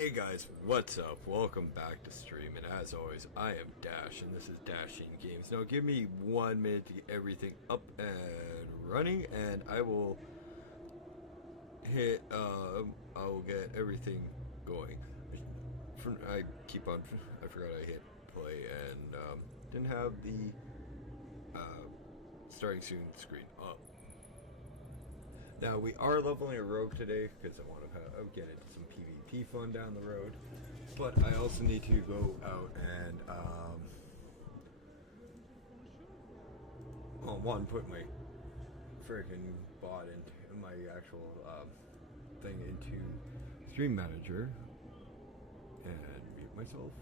Hey guys, what's up? Welcome back to stream, and as always, I am Dash, and this is Dashing Games. Now, give me 1 minute to get everything up and running, and I will get everything going. I forgot I hit play, and didn't have the starting soon screen up. Now, we are leveling a rogue today because I want to get into some PvP fun down the road. But I also need to go out and, put my freaking bot into my actual thing into Stream Manager and mute myself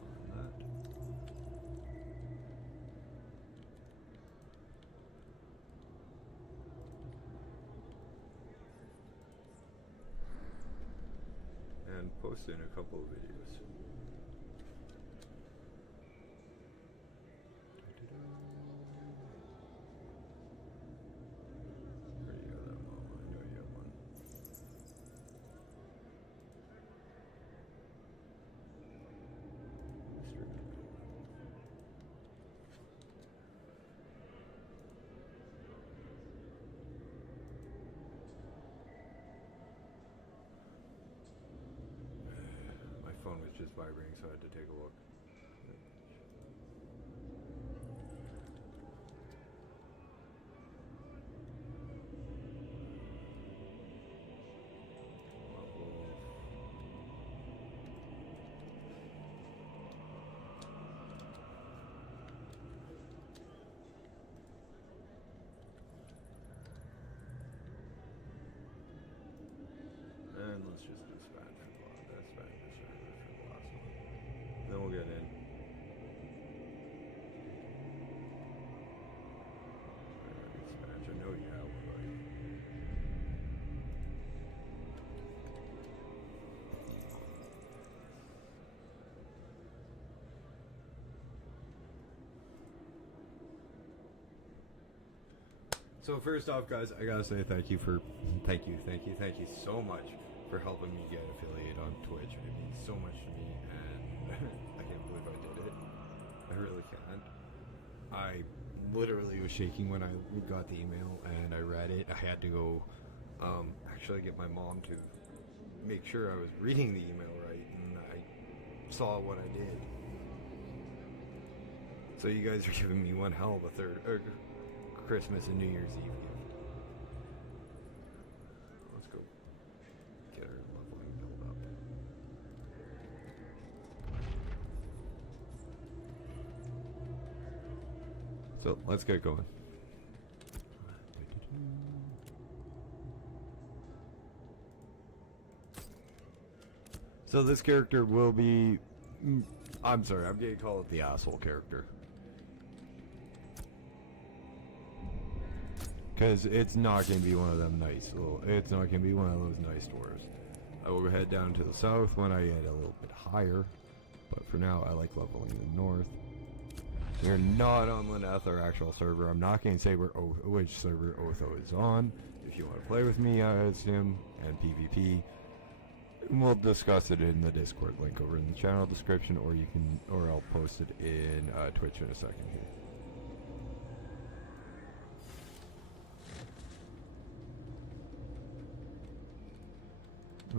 on that. And post in a couple of videos. Where do you have that one? I know you have one. My phone was just vibrating, so I had to take a look. And let's just dispatch for the last one. Then we'll get in. Dispatch, I know you have one, buddy. So first off, guys, I gotta say thank you so much for helping me get affiliated on Twitch. It means so much to me, and I can't believe I did it. I really can't. I literally was shaking when I got the email and I read it. I had to go actually get my mom to make sure I was reading the email right, and I saw what I did. So you guys are giving me one hell of a Christmas and New Year's Eve gift. Let's go get our leveling build up. So let's get going. So this character will be... I'm sorry, I'm going to call it the asshole character. Because it's not going to be one of them nice little... It's not going to be one of those nice dwarves. I will head down to the south when I get a little bit higher. But for now, I like leveling in the north. We're not on Lyneth, our actual server. I'm not going to say which server Otho is on. If you want to play with me, I assume, and PvP, we'll discuss it in the Discord link over in the channel description, or I'll post it in Twitch in a second here.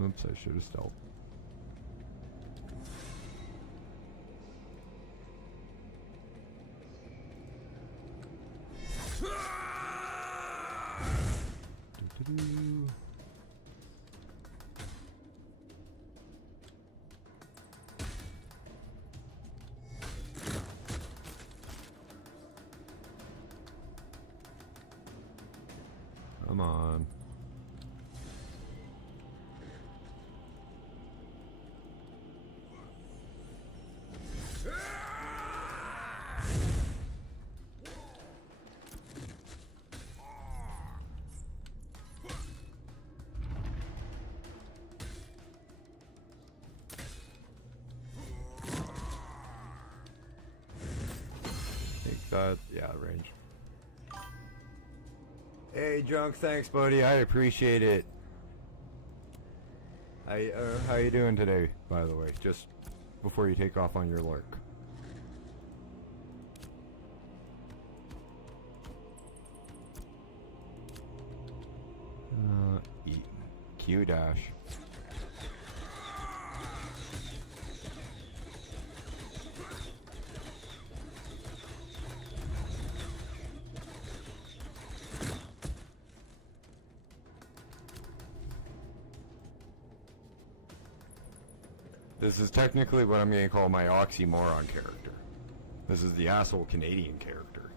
Oops, I should have stealthed. Come on. Yeah, range. Hey, Junk, thanks, buddy. I appreciate it. How you doing today, by the way? Just before you take off on your lurk. Eat. Q dash. This is technically what I'm going to call my oxymoron character. This is the asshole Canadian character.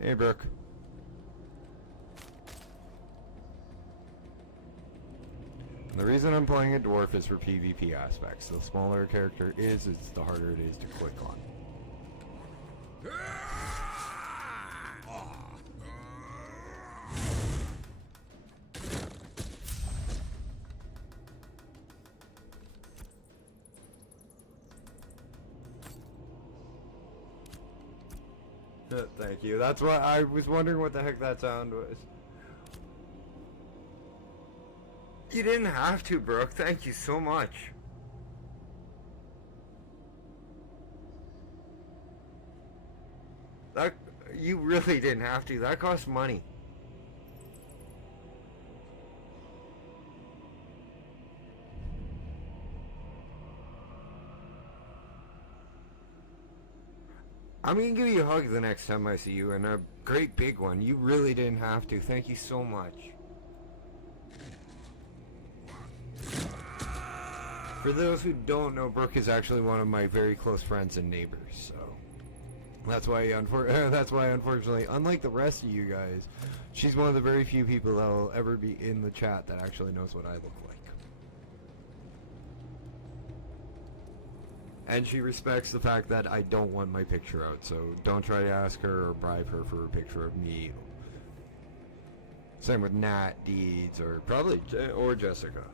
Hey, Brooke. The reason I'm playing a dwarf is for PvP aspects. The smaller a character is, the harder it is to click on. Thank you. That's why I was wondering what the heck that sound was. You didn't have to, Brooke. Thank you so much. That you really didn't have to. That costs money. I'm gonna give you a hug the next time I see you, and a great big one. You really didn't have to. Thank you so much. For those who don't know, Brooke is actually one of my very close friends and neighbors, so that's why unfortunately, unlike the rest of you guys, she's one of the very few people that will ever be in the chat that actually knows what I look like. And she respects the fact that I don't want my picture out, so don't try to ask her or bribe her for a picture of me. Same with Nat, Deeds, or Jessica.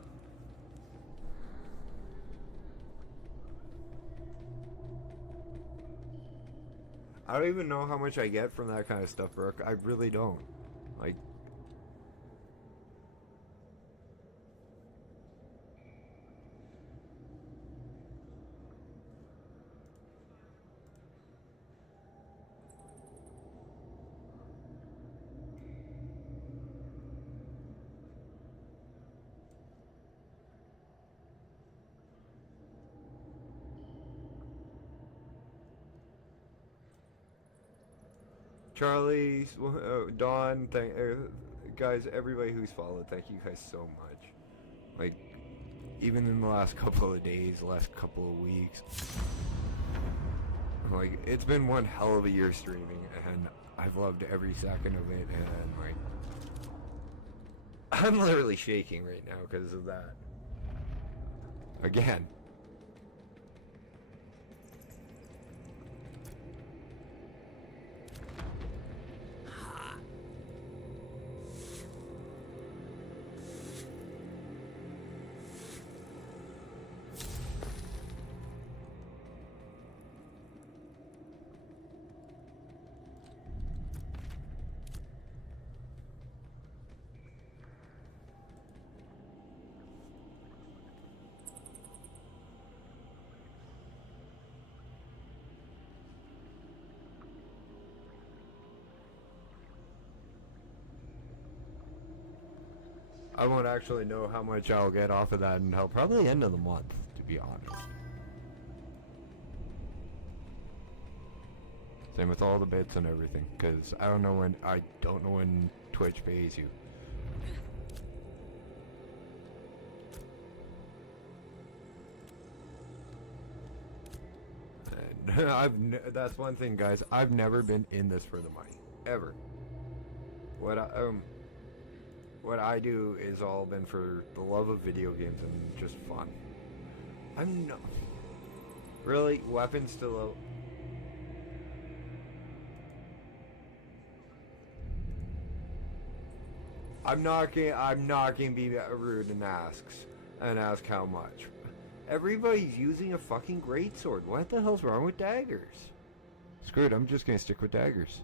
I don't even know how much I get from that kind of stuff, Brooke. I really don't. Like, Charlie, Dawn, guys, everybody who's followed, thank you guys so much. Like, even in the last couple of days, last couple of weeks, like, it's been one hell of a year streaming, and I've loved every second of it, and, like, I'm literally shaking right now because of that. Again. I won't actually know how much I'll get off of that until probably the end of the month, to be honest. Same with all the bits and everything, because I don't know when Twitch pays you. And that's one thing, guys. I've never been in this for the money, ever. What I do is all been for the love of video games and just fun. I'm not really weapons still out. I'm not gonna be rude and ask how much. Everybody's using a fucking greatsword. What the hell's wrong with daggers? Screw it, I'm just gonna stick with daggers.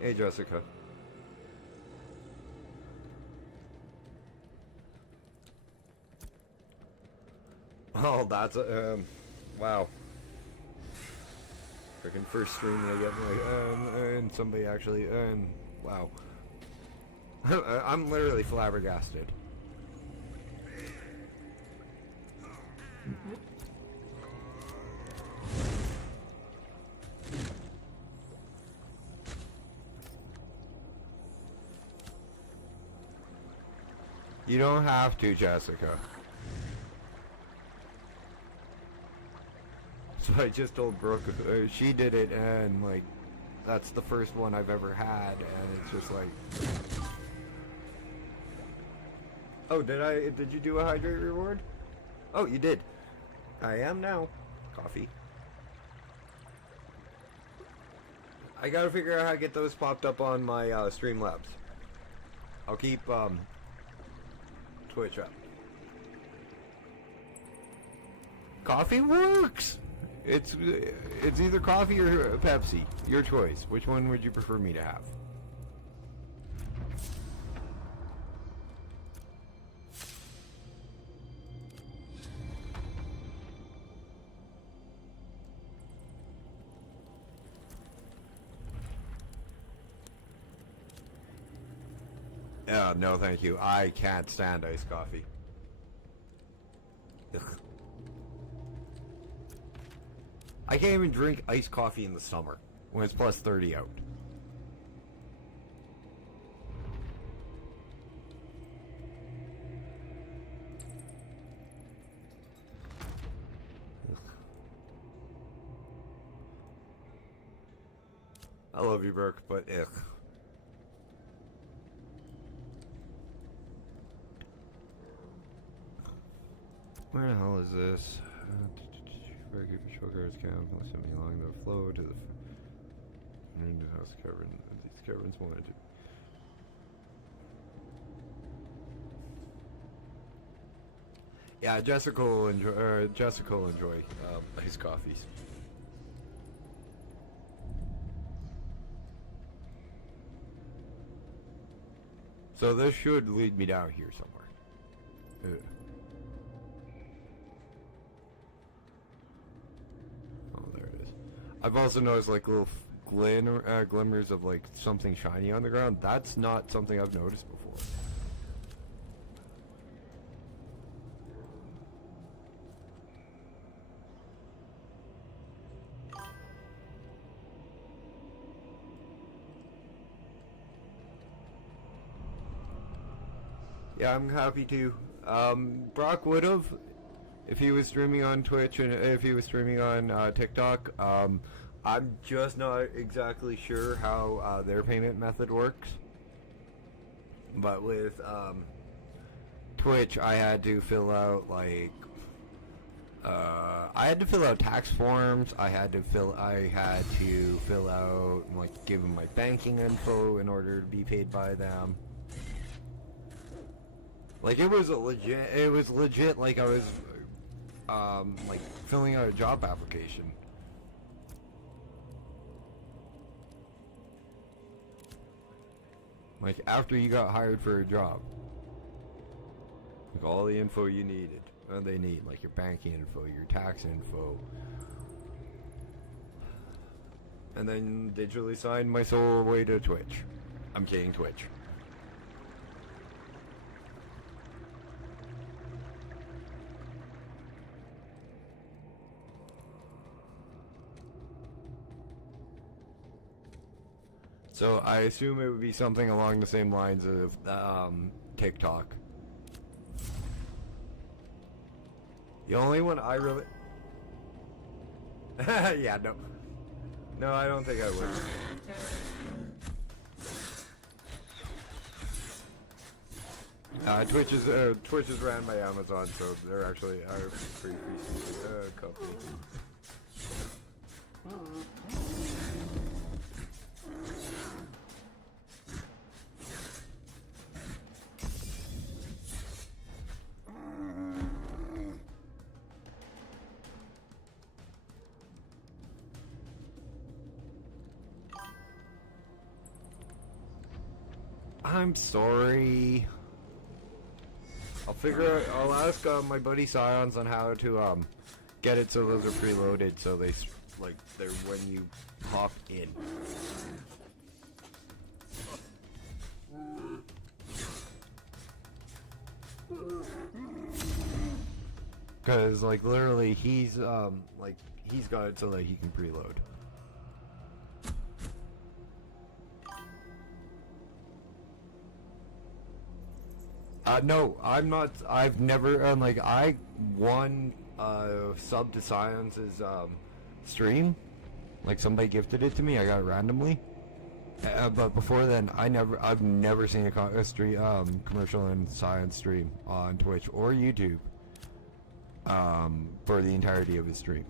Hey, Jessica. Oh, that's wow. Freaking first stream I get and somebody actually, wow. I'm literally flabbergasted. You don't have to, Jessica. So I just told Brooke, she did it, and like, that's the first one I've ever had, and it's just like, oh, did you do a hydrate reward? Oh, you did. I am now. Coffee. I gotta figure out how to get those popped up on my Streamlabs. I'll keep Twitch up. Coffee works! It's either coffee or Pepsi. Your choice. Which one would you prefer me to have? No thank you. I can't stand iced coffee. Ugh. I can't even drink iced coffee in the summer when it's plus 30 out. Ugh. I love you, Burke, but ugh. Where the hell is this? Keep your shoulders count, something along the flow to the house cavern. These caverns wanted to. Yeah, Jessica will enjoy. Iced coffees. So this should lead me down here somewhere. I've also noticed like little glimmers of like something shiny on the ground. That's not something I've noticed before. Yeah, I'm happy to. Brock would have, if he was streaming on Twitch and if he was streaming on TikTok. I'm just not exactly sure how their payment method works. But with Twitch, I had to fill out like tax forms. I had to fill out like give them my banking info in order to be paid by them. Like it was legit like I was like filling out a job application. Like after you got hired for a job. Like all the info you needed. They need like your banking info, your tax info. And then digitally sign my soul away to Twitch. I'm kidding, Twitch. So I assume it would be something along the same lines of TikTok. The only one I really... yeah, no. No, I don't think I would. Twitch is ran by Amazon, so they're actually a pretty free company. I'm sorry. I'll ask my buddy Scions on how to get it so those are preloaded so they're when you hop in. Cause like literally he's got it so that he can preload. No, I'm not. I've never, I won, sub to Science's, stream. Like, somebody gifted it to me, I got it randomly. But before then, I've never seen a commercial in Science stream on Twitch or YouTube, for the entirety of his stream.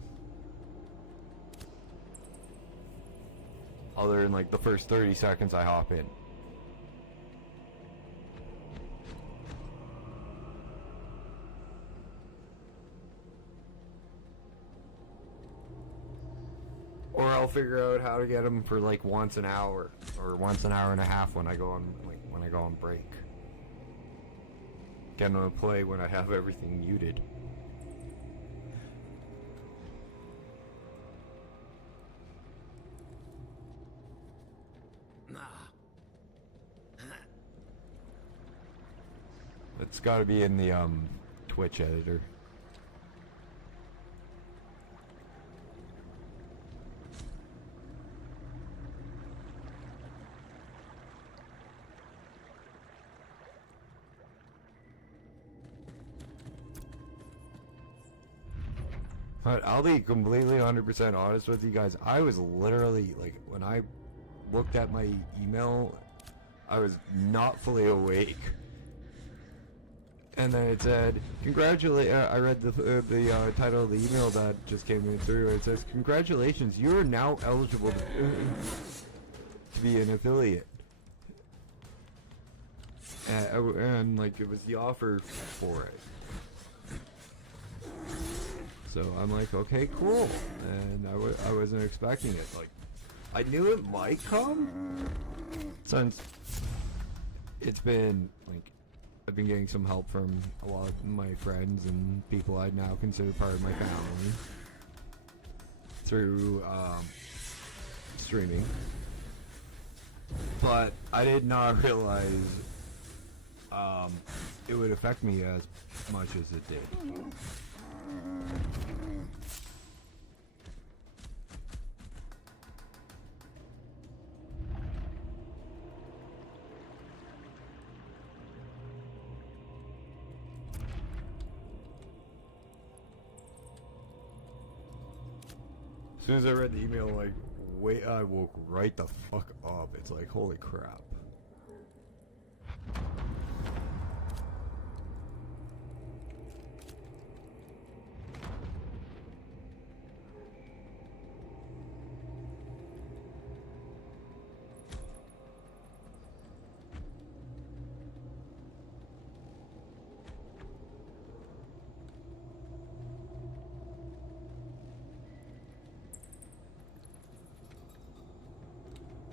Other than, like, the first 30 seconds I hop in. Or I'll figure out how to get them for like once an hour or once an hour and a half when I go on break. Get them to play when I have everything muted. It's got to be in the Twitch editor. But I'll be completely 100% honest with you guys. I was literally, like, when I looked at my email, I was not fully awake. And then it said, I read the title of the email that just came in through. It says, congratulations, you are now eligible to be an affiliate. And, like, it was the offer for it. So I'm like, okay, cool. And I wasn't expecting it. Like, I knew it might come, since it's been, like, I've been getting some help from a lot of my friends and people I now consider part of my family through streaming. But I did not realize it would affect me as much as it did. As soon as I read the email, like, I woke right the fuck up. It's like, holy crap.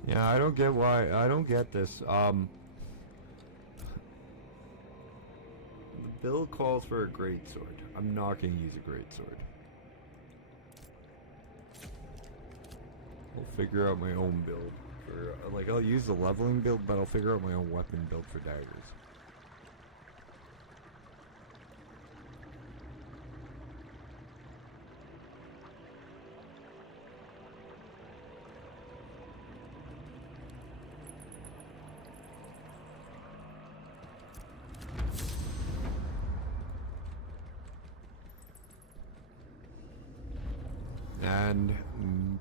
Yeah, I don't get this. The build calls for a greatsword. I'm not gonna use a greatsword. I'll figure out my own build. I'll use the leveling build, but I'll figure out my own weapon build for daggers. And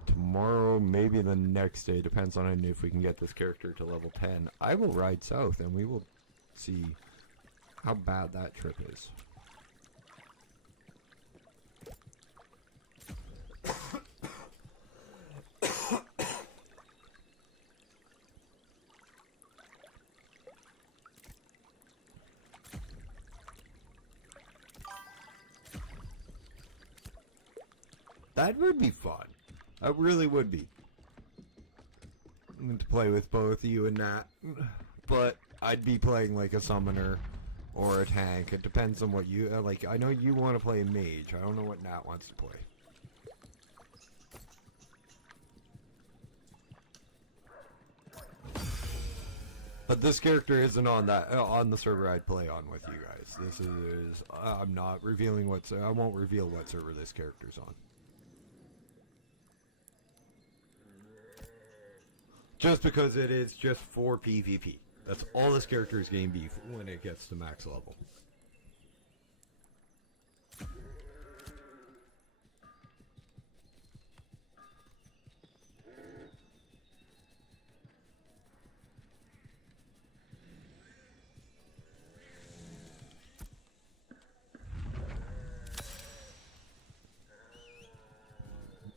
tomorrow, maybe the next day, depends on if we can get this character to level 10, I will ride south and we will see how bad that trip is. That would be fun. That really would be. To play with both you and Nat. But I'd be playing like a summoner or a tank. It depends on what you like. I know you want to play a mage. I don't know what Nat wants to play. But this character isn't on that on the server I'd play on with you guys. This is I'm not revealing what I won't reveal what server this character's on. Just because it is just for PvP. That's all this character is going to be when it gets to max level.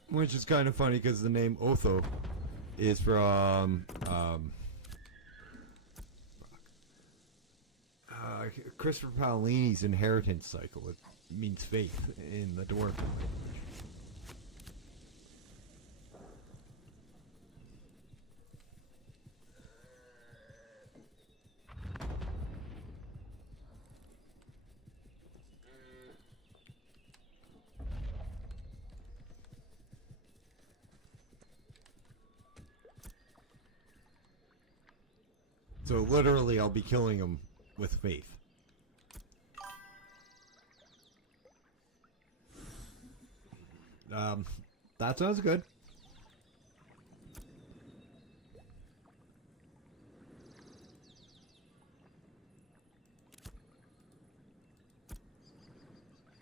Which is kind of funny because the name Otho is from Christopher Paolini's inheritance cycle. It means faith in the dwarf language. So literally, I'll be killing him with faith. That sounds good.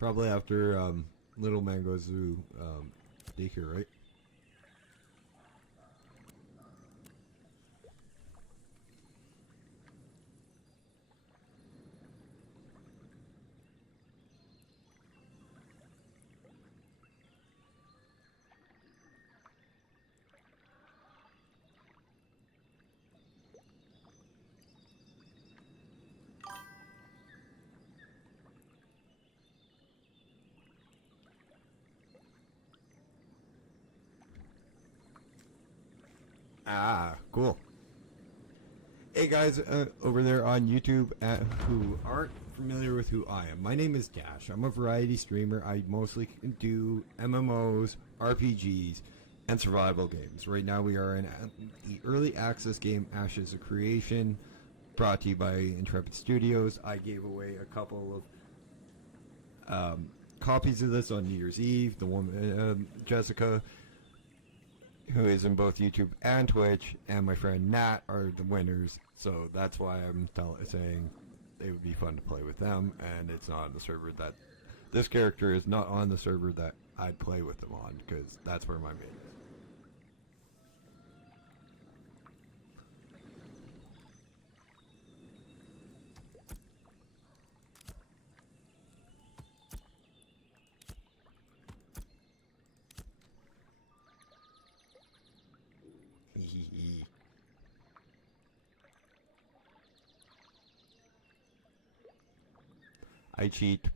Probably after Little Man goes to daycare, right? Ah, cool. Hey guys over there on YouTube who aren't familiar with who I am. My name is Dash. I'm a variety streamer. I mostly do MMOs, RPGs, and survival games. Right now we are in the early access game Ashes of Creation, brought to you by Intrepid Studios. I gave away a couple of copies of this on New Year's Eve. The woman, Jessica, who is in both YouTube and Twitch, and my friend Nat are the winners, so that's why I'm saying it would be fun to play with them, and it's not on the server that... This character is not on the server that I'd play with them on, because that's where my main is. I cheat.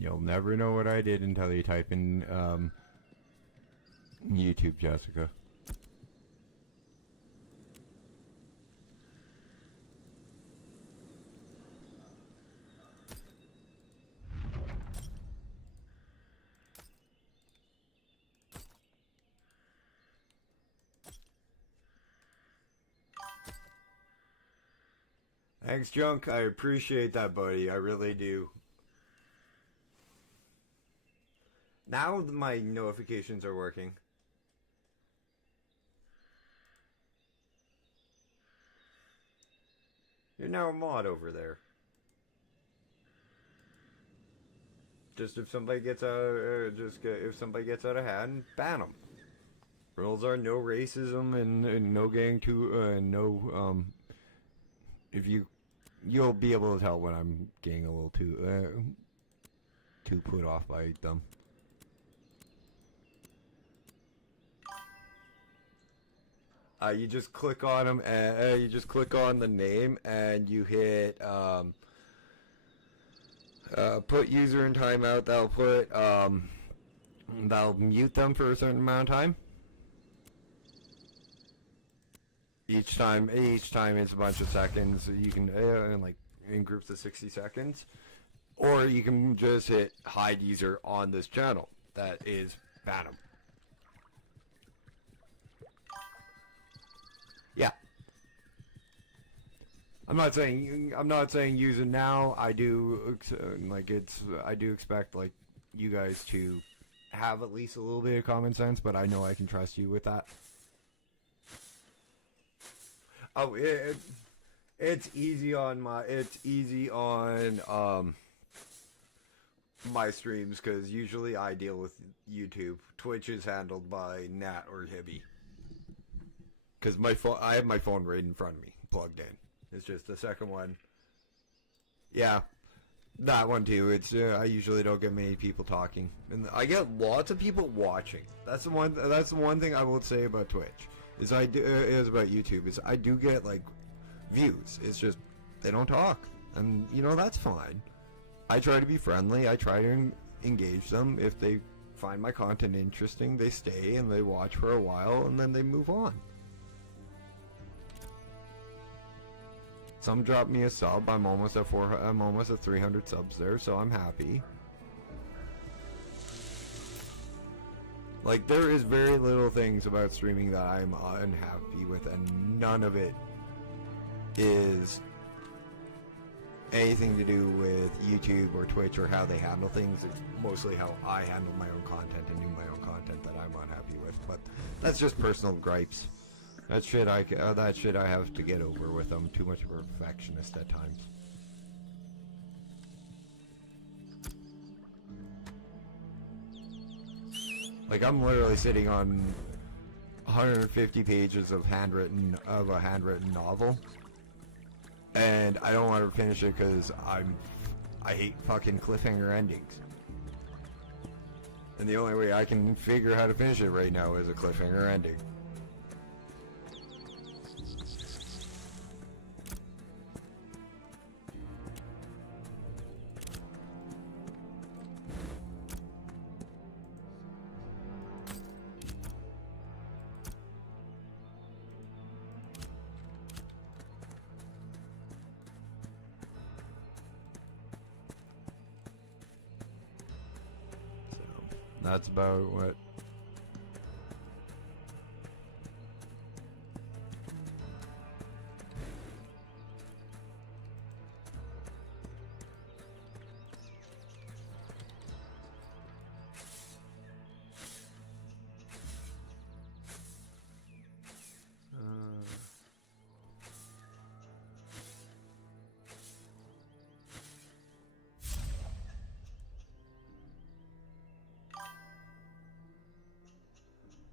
You'll never know what I did until you type in YouTube, Jessica. Thanks, Junk. I appreciate that, buddy. I really do. Now my notifications are working. You're now a mod over there. Just if somebody gets out, if somebody gets out of hand, ban them. Rules are no racism and no gang to no if you'll be able to tell when I'm getting a little too put off by them. You just click on them, and you just click on the name, and you hit put user in timeout. That'll mute them for a certain amount of time. Each time it's a bunch of seconds. You can like in groups of 60 seconds, or you can just hit hide user on this channel. That is ban 'em. Yeah. I'm not saying use it now. I do expect like you guys to have at least a little bit of common sense, but I know I can trust you with that. Oh, it's easy on my streams because usually I deal with YouTube. Twitch is handled by Nat or Hibby. Because I have my phone right in front of me, plugged in. It's just the second one. Yeah, that one too. It's I usually don't get many people talking, and I get lots of people watching. That's the one thing I will say about Twitch. Is about YouTube. Is I do get like views. It's just they don't talk, and that's fine. I try to be friendly. I try to engage them. If they find my content interesting, they stay and they watch for a while, and then they move on. Some drop me a sub. I'm almost at 300 subs there, so I'm happy. Like, there is very little things about streaming that I'm unhappy with, and none of it is anything to do with YouTube or Twitch or how they handle things. It's mostly how I handle my own content and do my own content that I'm unhappy with, but that's just personal gripes. That shit I have to get over with. I'm too much of a perfectionist at times. Like, I'm literally sitting on 150 pages of a handwritten novel, and I don't want to finish it because I hate fucking cliffhanger endings. And the only way I can figure how to finish it right now is a cliffhanger ending. That's about what.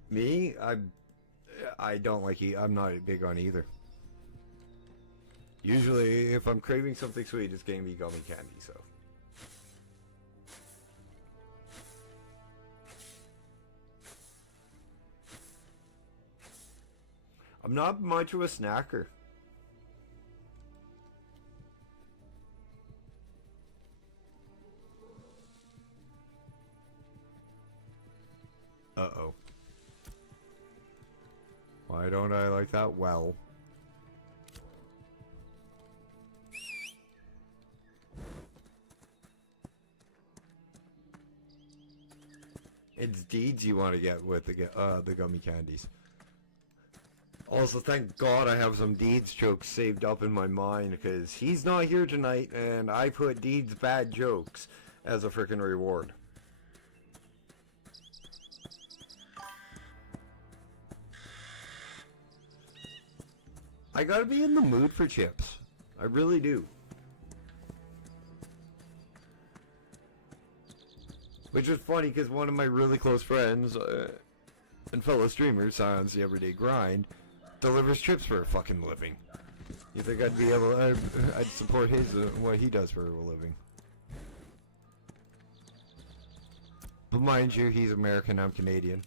Me, I don't like I'm not big on either. Usually, if I'm craving something sweet, it's gonna be gummy candy. So, I'm not much of a snacker. Uh-oh. Why don't I like that? Well. It's deeds you want to get with the gummy candies. Also, thank God I have some Deeds jokes saved up in my mind, because he's not here tonight, and I put Deeds bad jokes as a freaking reward. I gotta be in the mood for chips. I really do. Which is funny, because one of my really close friends, And fellow streamer Scions the Everyday Grind delivers chips for a fucking living. You think I'd be able to, I'd support his, what he does for a living. But mind you, he's American, I'm Canadian.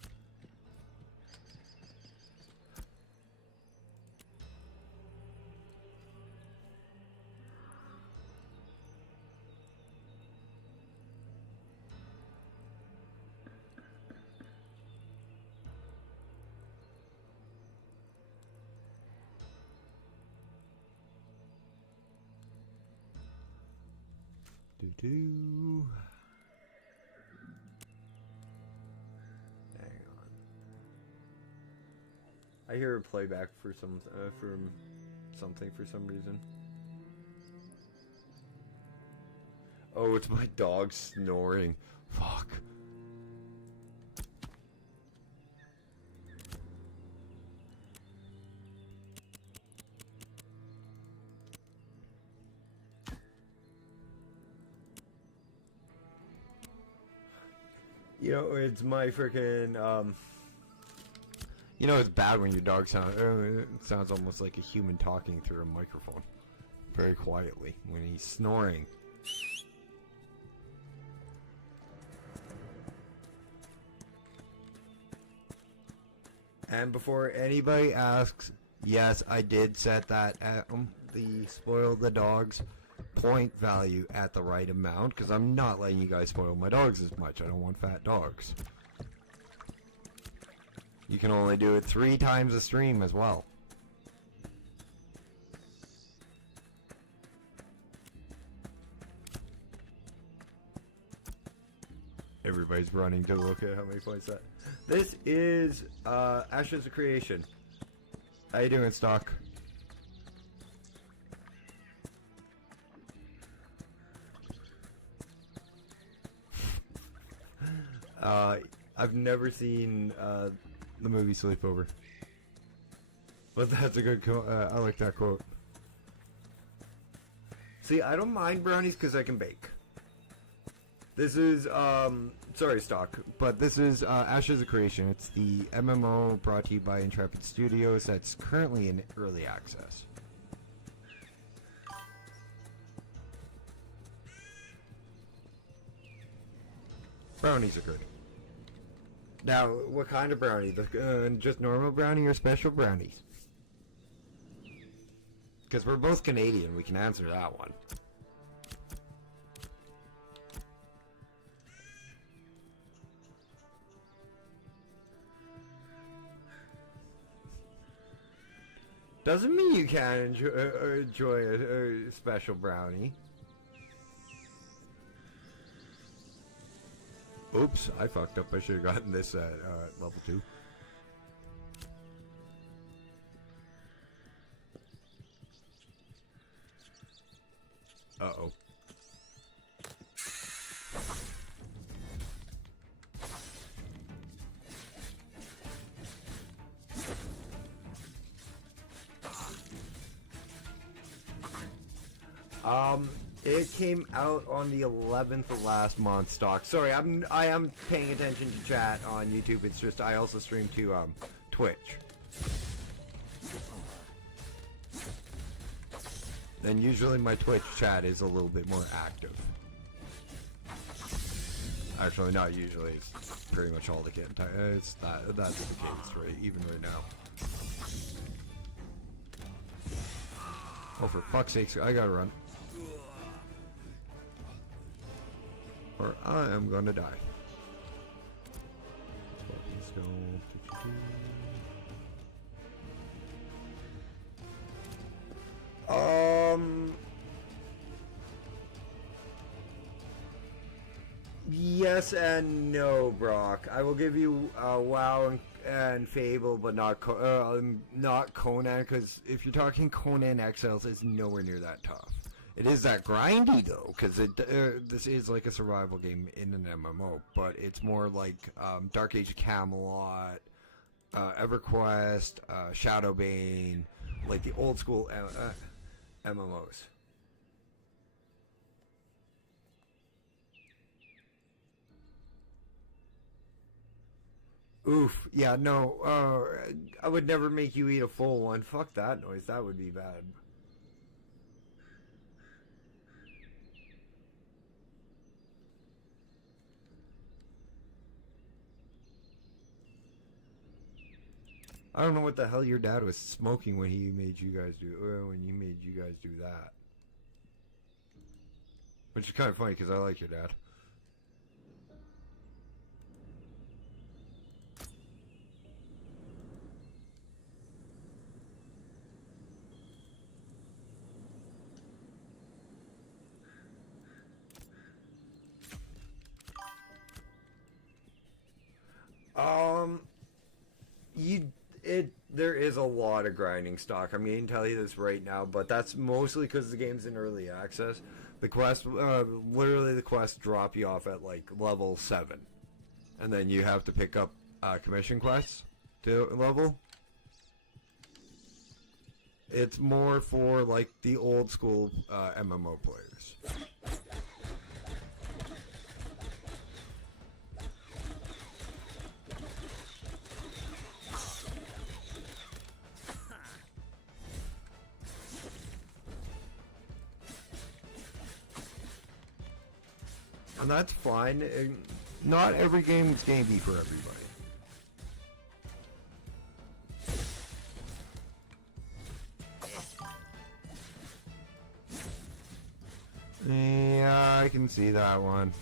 Hang on. I hear a playback for some from something for some reason. Oh, it's my dog snoring. Fuck. You know, it's my freaking, you know, it's bad when your dog sounds almost like a human talking through a microphone. Very quietly, when he's snoring. And before anybody asks, yes, I did set that at the spoil the dogs point value at the right amount, because I'm not letting you guys spoil my dogs as much. I don't want fat dogs. You can only do it 3 times a stream as well. Everybody's running to look at how many points that. This is Ashes of Creation. How you doing, Stock? I've never seen the movie Sleepover, but that's a good quote. I like that quote. See, I don't mind brownies because I can bake. This is sorry, Stock, but this is Ashes of Creation. It's the MMO brought to you by Intrepid Studios that's currently in early access. Brownies are good. Now, what kind of brownie? Just normal brownie or special brownies? Because we're both Canadian, we can answer that one. Doesn't mean you can't enjoy a special brownie. Oops, I fucked up. I should have gotten this at level 2. Uh-oh. It came out on the 11th of last month, Stock. Sorry, I am paying attention to chat on YouTube. It's just I also stream to Twitch. And usually my Twitch chat is a little bit more active. Actually, not usually. It's pretty much all the time. That's the case, right? Even right now. Oh, for fuck's sakes, I gotta run. Or I am gonna die. Yes and no, Brock. I will give you WoW and Fable, but not Conan, because if you're talking Conan Exiles, it's nowhere near that tough. It is that grindy though, because this is like a survival game in an MMO, but it's more like Dark Age of Camelot, EverQuest, Shadowbane, like the old school MMOs. Oof. Yeah, no. I would never make you eat a full one. Fuck that noise. That would be bad. I don't know what the hell your dad was smoking when he made you guys do that. Which is kind of funny because I like your dad. There is a lot of grinding stock. I'm going to tell you this right now, but that's mostly because the game's in early access. The quest, literally the quests drop you off at like level 7. And then you have to pick up commission quests to level. It's more for like the old school MMO players. And that's fine. Not every game is going to be for everybody. Yeah, I can see that one.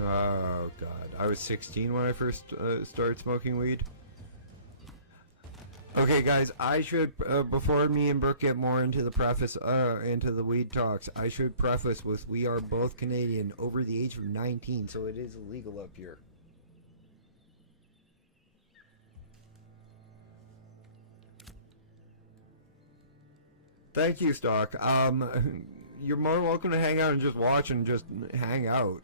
Oh god, I was 16 when I first started smoking weed. Okay guys, I should, before me and Brooke get more into the into the weed talks, I should preface with we are both Canadian over the age of 19, so it is illegal up here. Thank you, Stock. You're more welcome to hang out and just watch and just hang out.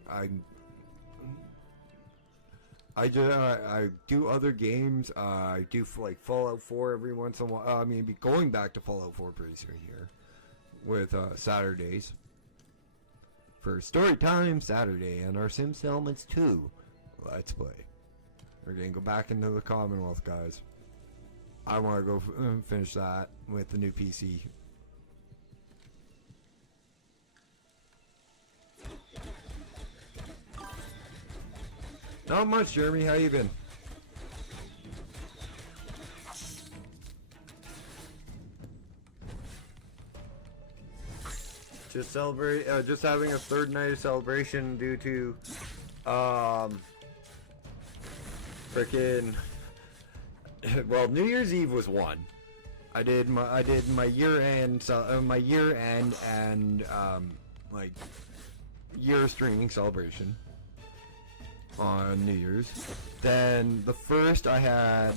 I do other games. I do like Fallout 4 every once in a while. I mean, be going back to Fallout 4 pretty soon here with Saturdays for Story Time Saturday and our Sims Elements 2 Let's Play. We're gonna go back into the Commonwealth, guys. I want to go finish that with the new PC. Not much, Jeremy. How you been? Just just having a third night of celebration due to, frickin'. Well, New Year's Eve was one. I did my year end, and like year streaming celebration on New Year's. Then the first I had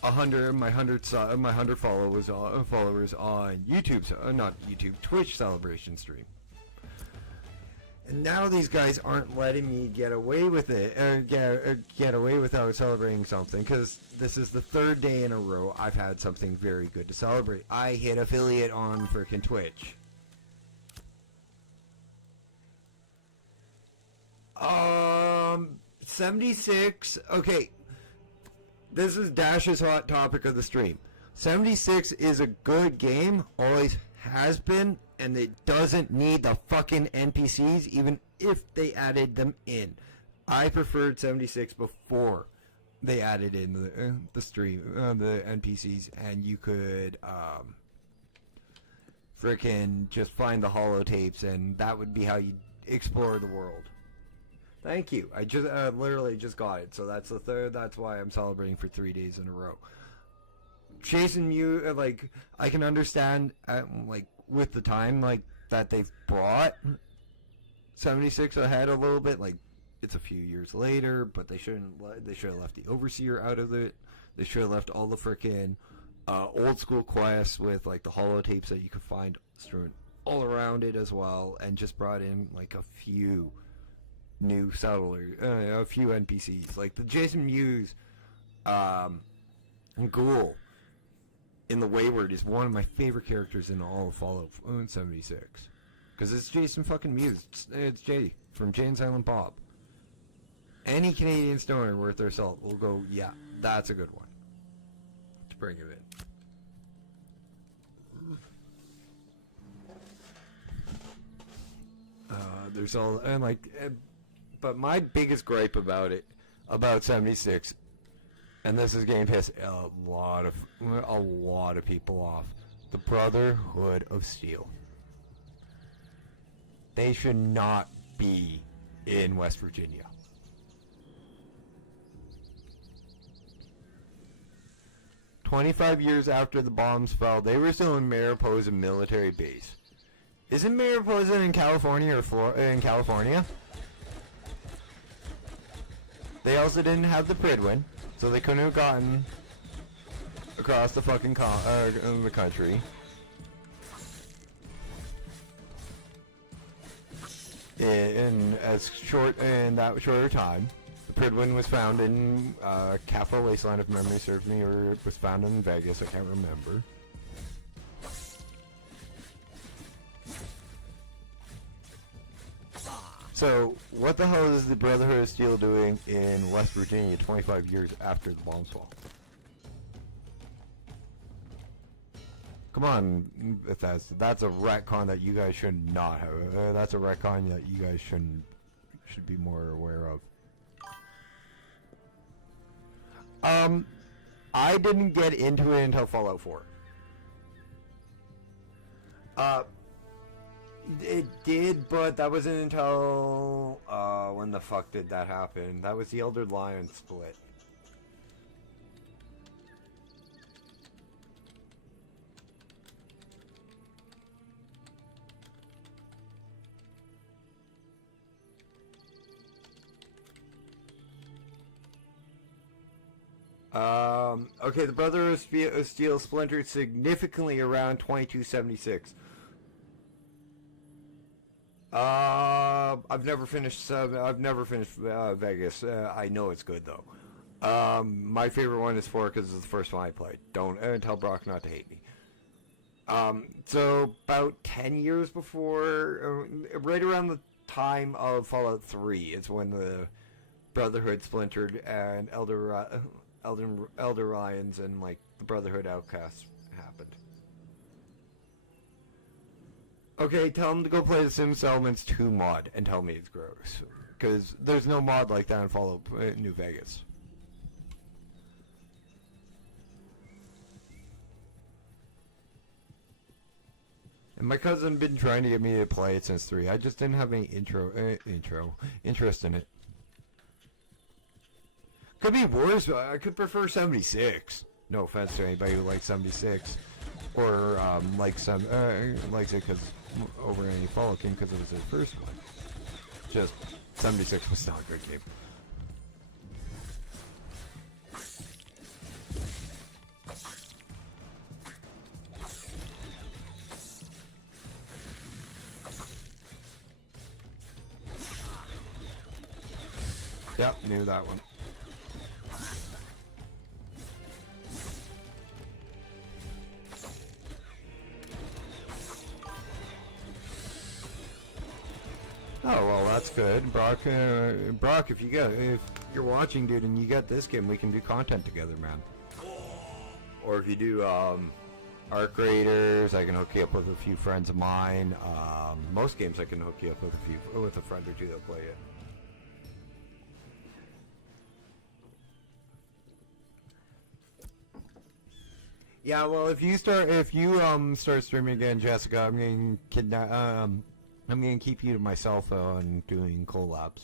100 followers on YouTube, not YouTube, Twitch celebration stream. And now these guys aren't letting me get away with it, get away without celebrating something, because this is the third day in a row I've had something very good to celebrate. I hit affiliate on frickin' Twitch. 76. Okay, this is Dash's hot topic of the stream. 76 is a good game, always has been, and it doesn't need the fucking NPCs, even if they added them in. I preferred 76 before they added in the stream, the NPCs, and you could frickin' just find the holotapes, and that would be how you explore the world. Thank you. I just literally just got it, so that's the third. That's why I'm celebrating for 3 days in a row. Chasing you, like, I can understand, like, with the time, like, that they've brought 76 ahead a little bit. Like, it's a few years later, but they should have left the Overseer out of it. They should have left all the frickin' old school quests with, like, the holotapes that you could find strewn all around it as well, and just brought in, like, a few new settlers, a few NPCs, like the Jason Mewes Ghoul in the Wayward is one of my favorite characters in all of Fallout 76. Because it's Jason fucking Mewes. It's Jay from Jay and Silent Bob. Any Canadian stoner worth their salt will go, yeah, that's a good one. To bring it in. There's all, and like, but my biggest gripe about it, about 76, and this is going to piss a lot of people off, the Brotherhood of Steel. They should not be in West Virginia. "25 years after the bombs fell, they were still in Mariposa military base." Isn't Mariposa in California or in California? They also didn't have the Pridwin, so they couldn't have gotten across the fucking the country. In that shorter time. The Pridwin was found in Capital Wasteland, if memory serves me, or it was found in Vegas, I can't remember. So, what the hell is the Brotherhood of Steel doing in West Virginia 25 years after the bombs fall? Come on, if that's a retcon that you guys should not have. That's a retcon that you guys should be more aware of. I didn't get into it until Fallout 4. It did, but that wasn't until, when the fuck did that happen? That was the Elder Lion split. Okay, the Brotherhood of Steel splintered significantly around 2276. I've never finished Vegas. I know it's good though. My favorite one is 4 because it's the first one I played. Don't tell Brock not to hate me. So about 10 years before, right around the time of Fallout 3, is when the Brotherhood splintered and Elder Ryans and like the Brotherhood Outcasts happened. Okay, tell them to go play the Sims Elements 2 mod and tell me it's gross. Because there's no mod like that in Fallout New Vegas. And my cousin been trying to get me to play it since 3. I just didn't have any interest in it. Could be worse, but I could prefer 76. No offense to anybody who likes 76. Or likes it because over any Fallout game because it was their first one. Just 76 was not a good game. Yep, knew that one. Oh well, that's good, Brock. Brock, if you're watching, dude, and you get this game, we can do content together, man. Or if you do Arc Raiders, I can hook you up with a few friends of mine. Most games, I can hook you up with a friend or two that play it. Yeah, well, if you start streaming again, Jessica, I'm gonna keep you to myself on doing collabs.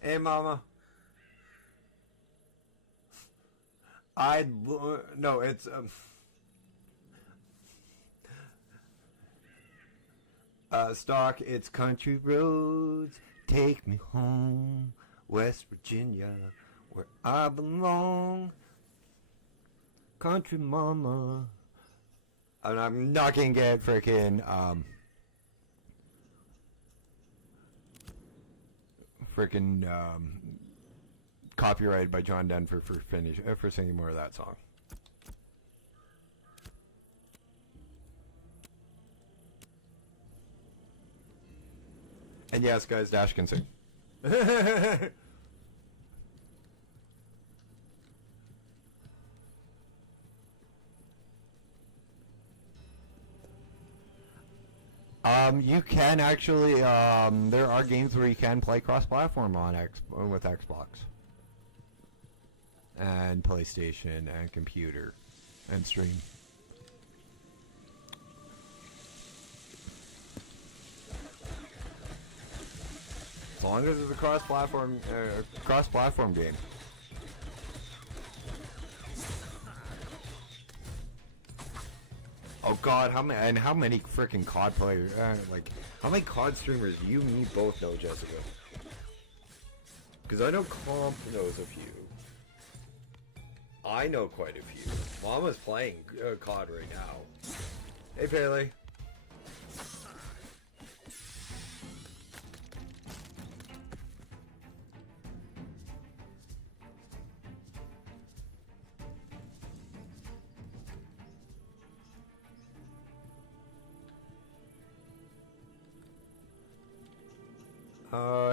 Hey, Mama. No, it's stock. It's country roads take me home, West Virginia, where I belong. Country mama. And I'm not gonna get frickin' copyrighted by John Denver for singing more of that song. And yes, guys, Dash can sing. You can actually, there are games where you can play cross-platform on with Xbox. And PlayStation and computer and stream. As long as it's a cross-platform game. Oh God, how many freaking COD players? Like, how many COD streamers you and me both know, Jessica? Because I know Comp knows a few. I know quite a few. Mama's playing COD right now. Hey, Pele.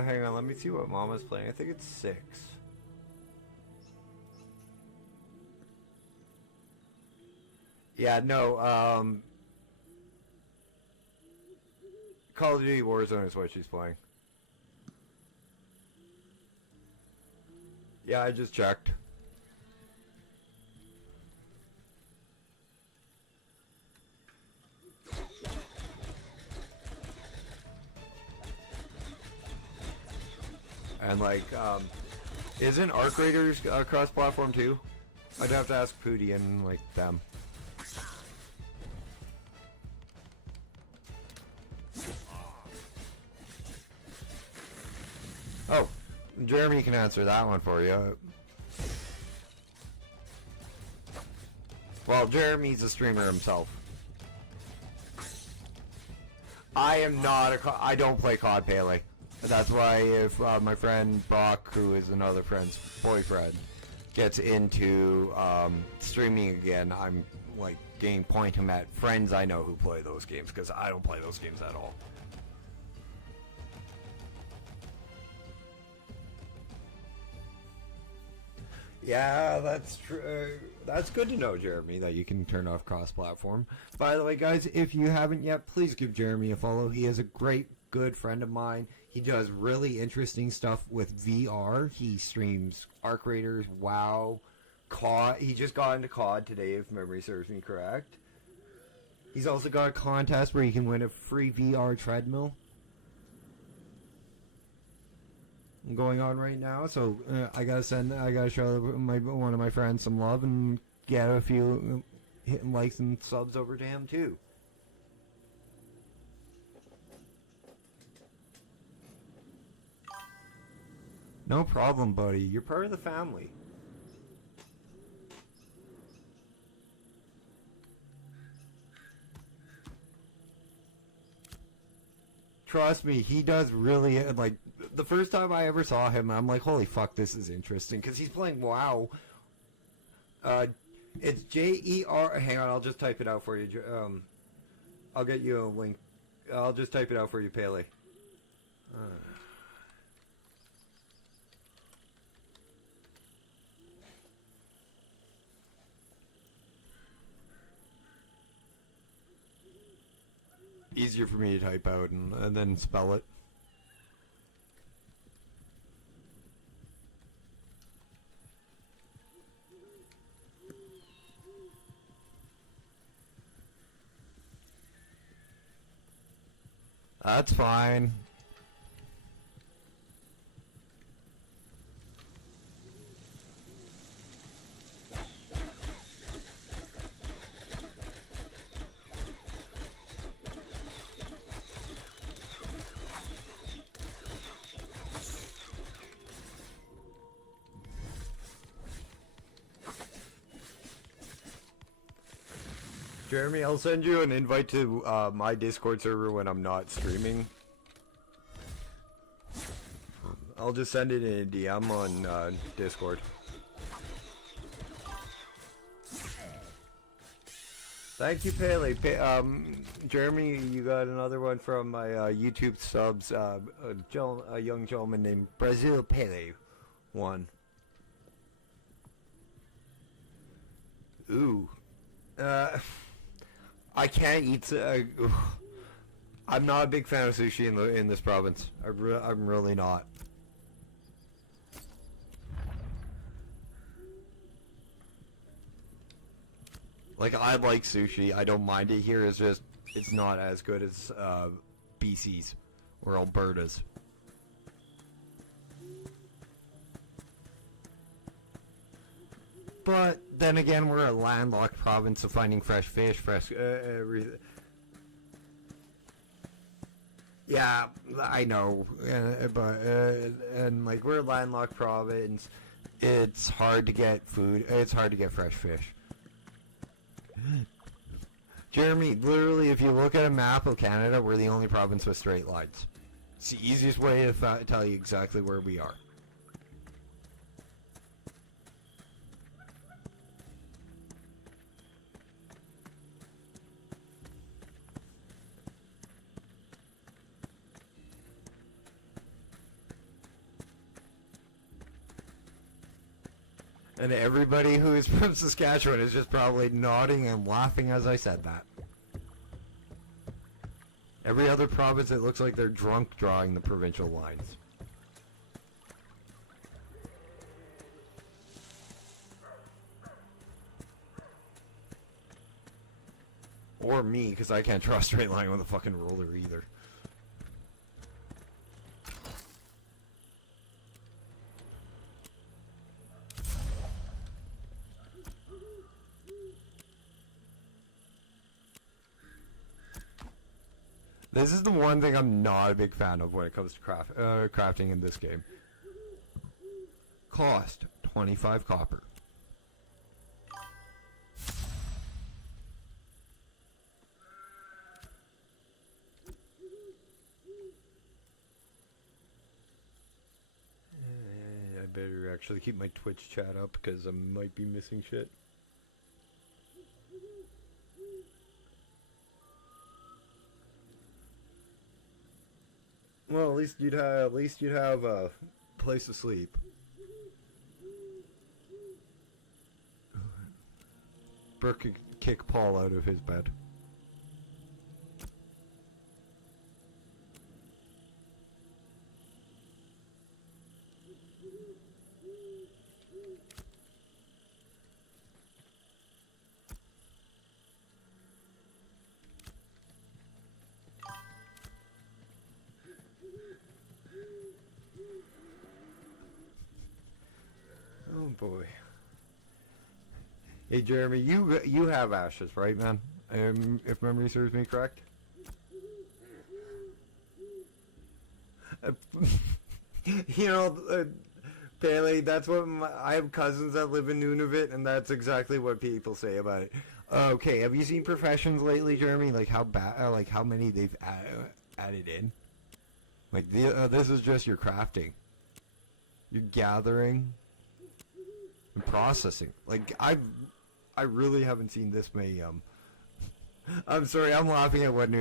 Hang on, let me see what Mama's playing. I think it's 6. Yeah, no, Call of Duty Warzone is what she's playing. Yeah, I just checked. And like, isn't Arc Raiders cross-platform too? I'd have to ask Pooty and like them. Oh, Jeremy can answer that one for you. Well, Jeremy's a streamer himself. I am not I don't play COD, Pele. That's why if my friend Brock, who is another friend's boyfriend, gets into streaming again, I'm like point him at friends I know who play those games, because I don't play those games at all. Yeah, that's true. That's good to know, Jeremy, that you can turn off cross-platform. By the way, guys, if you haven't yet, please give Jeremy a follow. He is a great, good friend of mine. He does really interesting stuff with VR. He streams Arc Raiders, WoW, COD. He just got into COD today, if memory serves me correct. He's also got a contest where you can win a free VR treadmill going on right now. So I gotta show one of my friends some love and get a few likes and subs over to him too. No problem, buddy. You're part of the family. Trust me, he does really, like, the first time I ever saw him, I'm like, holy fuck, this is interesting, because he's playing WoW. It's J-E-R, hang on, I'll just type it out for you. I'll get you a link. I'll just type it out for you, Pele. Easier for me to type out and then spell it. That's fine. Jeremy, I'll send you an invite to my Discord server when I'm not streaming. I'll just send it in a DM on Discord. Thank you, Paley. Jeremy, you got another one from my YouTube subs. A young gentleman named Brazil Paley. One. Ooh. I can't eat. I'm not a big fan of sushi in this province. I'm really not. Like, I like sushi. I don't mind it here. It's just, it's not as good as BC's or Alberta's. But then again, we're a landlocked province, so finding fresh fish, yeah, I know, and like, we're a landlocked province. It's hard to get food. It's hard to get fresh fish. Jeremy, literally, if you look at a map of Canada, we're the only province with straight lines. It's the easiest way to tell you exactly where we are. And everybody who is from Saskatchewan is just probably nodding and laughing as I said that. Every other province, it looks like they're drunk drawing the provincial lines. Or me, because I can't draw a straight line with a fucking ruler either. This is the one thing I'm not a big fan of when it comes to crafting in this game. Cost 25 copper. I better actually keep my Twitch chat up because I might be missing shit. Well, at least you'd have a place to sleep. Burke could kick Paul out of his bed. Oh boy. Hey Jeremy, you have ashes, right, man? If memory serves me correct. You know, Paley, that's what I have cousins that live in Nunavut, and that's exactly what people say about it. Okay, have you seen professions lately, Jeremy? Like how like how many they've added in? Like this is just your crafting. You're gathering and processing. Like I really haven't seen this many. I'm sorry, I'm laughing at what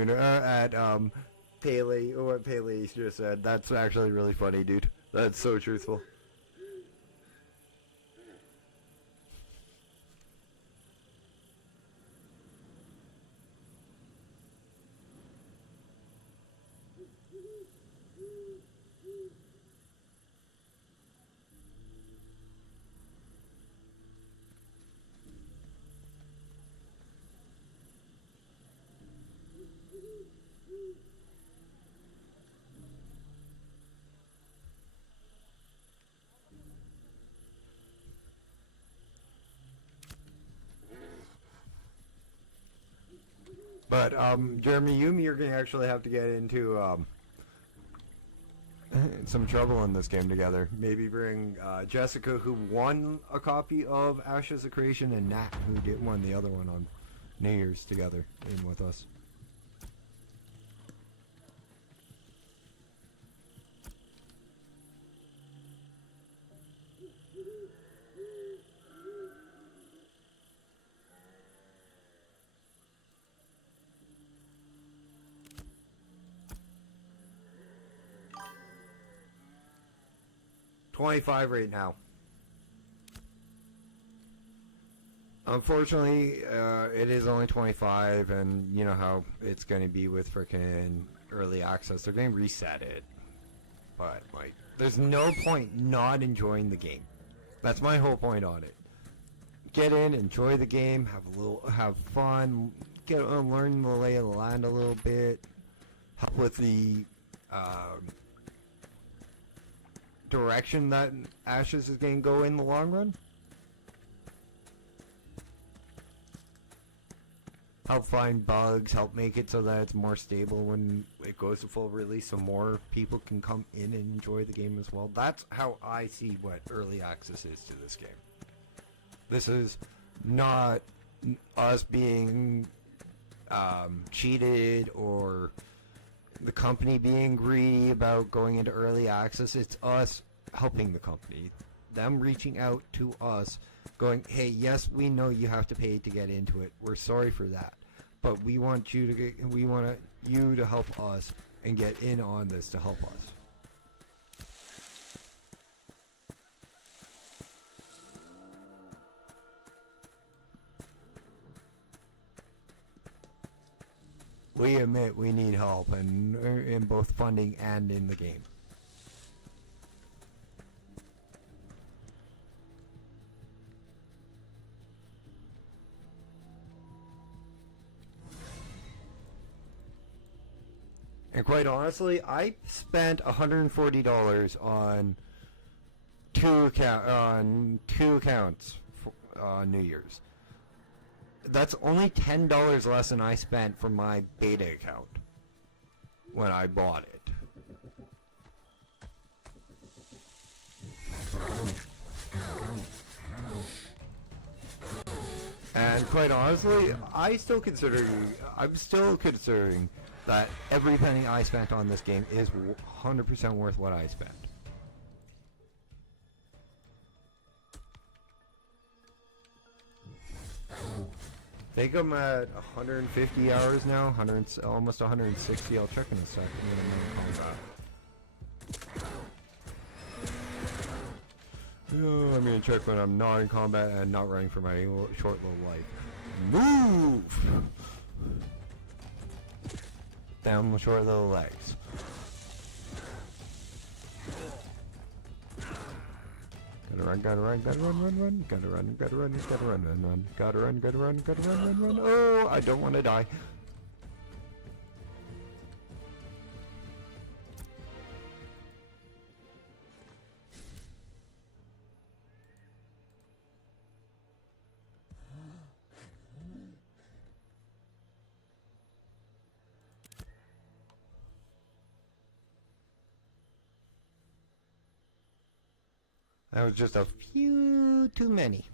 Paley or what Paley just said. That's actually really funny, dude. That's so truthful. But Jeremy, you and me are gonna actually have to get into some trouble in this game together. Maybe bring Jessica, who won a copy of Ashes of Creation, and Nat, who won the other one on New Year's, together in with us. 25 right now. Unfortunately, it is only 25, and you know how it's going to be with frickin' early access. They're going to reset it. But, like, there's no point not enjoying the game. That's my whole point on it. Get in, enjoy the game, have fun, learn the lay of the land a little bit, help with the direction that Ashes is going to go in the long run. Help find bugs, help make it so that it's more stable when it goes to full release so more people can come in and enjoy the game as well. That's how I see what early access is to this game. This is not us being cheated or the company being greedy about going into early access. It's us helping the company. Them reaching out to us going, hey, yes, we know you have to pay to get into it. We're sorry for that. But we want you to help us and get in on this to help us. We admit we need help in both funding and in the game. And quite honestly, I spent $140 on two accounts on New Year's. That's only $10 less than I spent for my beta account when I bought it. And quite honestly, I'm still considering that every penny I spent on this game is 100% worth what I spent. I think I'm at 150 hours now, almost 160. I'll check in a second when I'm in combat. Oh, I'm gonna check when I'm not in combat and not running for my short little life. Move! Down the short little legs. Gotta run, run. Gotta run, run. Oh, I don't want to die. That was just a few too many.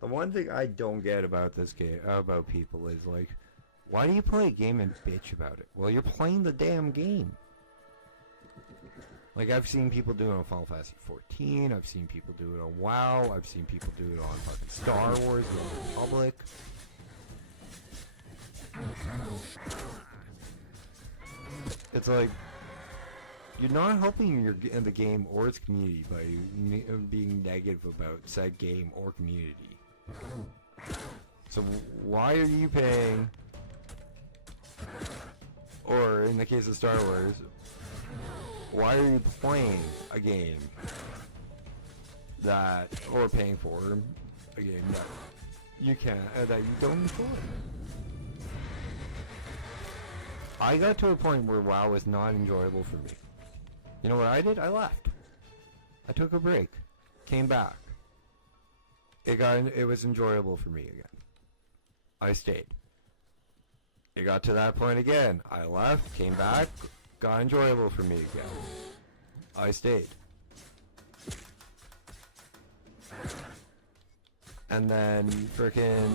The one thing I don't get about this game, about people, is like, why do you play a game and bitch about it? Well, you're playing the damn game. Like, I've seen people do it on Final Fantasy 14, I've seen people do it on WoW, I've seen people do it on fucking Star Wars, The Republic. It's like, you're not helping the game or its community by being negative about said game or community. So why are you paying, or in the case of Star Wars, why are you playing a game that, or paying for a game that you can't, that you don't enjoy? I got to a point where WoW was not enjoyable for me. You know what I did? I left. I took a break, came back. It was enjoyable for me again. I stayed. It got to that point again. I left, came back. Got enjoyable for me again. I stayed. And then frickin'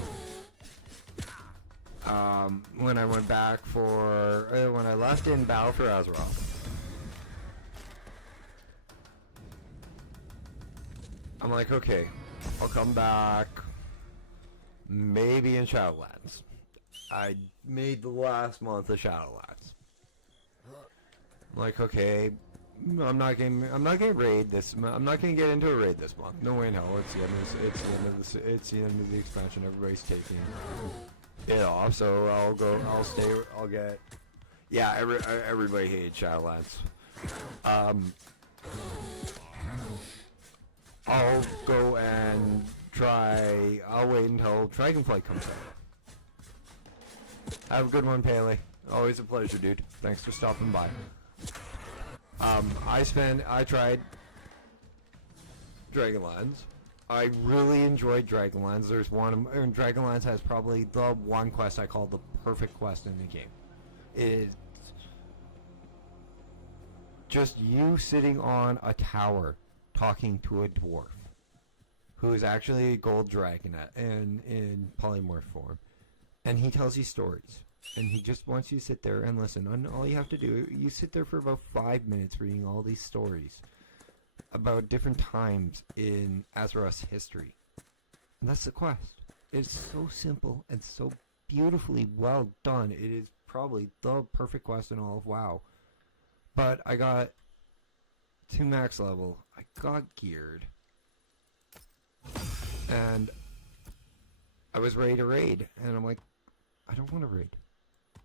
when I went back for when I left in Battle for Azeroth, I'm like, okay, I'll come back maybe in Shadowlands. I made the last month of Shadowlands. I'm like, okay, I'm not getting raid this. I'm not gonna get into a raid this month. No way in hell. It's the end of the expansion. Everybody's taking it off, so I'll stay. I'll get. Yeah, everybody hated Shadowlands. I'll go and try. I'll wait until Dragonflight comes out. Have a good one, Paley. Always a pleasure, dude. Thanks for stopping by. I tried Dragonlance. I really enjoyed Dragonlance. There's one, and Dragonlance has probably the one quest I call the perfect quest in the game. It's just you sitting on a tower talking to a dwarf who is actually a gold dragon in polymorph form, and he tells you stories. And he just wants you to sit there and listen. And all you have to do, you sit there for about 5 minutes reading all these stories about different times in Azeroth's history. And that's the quest. It's so simple and so beautifully well done. It is probably the perfect quest in all of WoW. But I got to max level. I got geared. And I was ready to raid. And I'm like, I don't want to raid.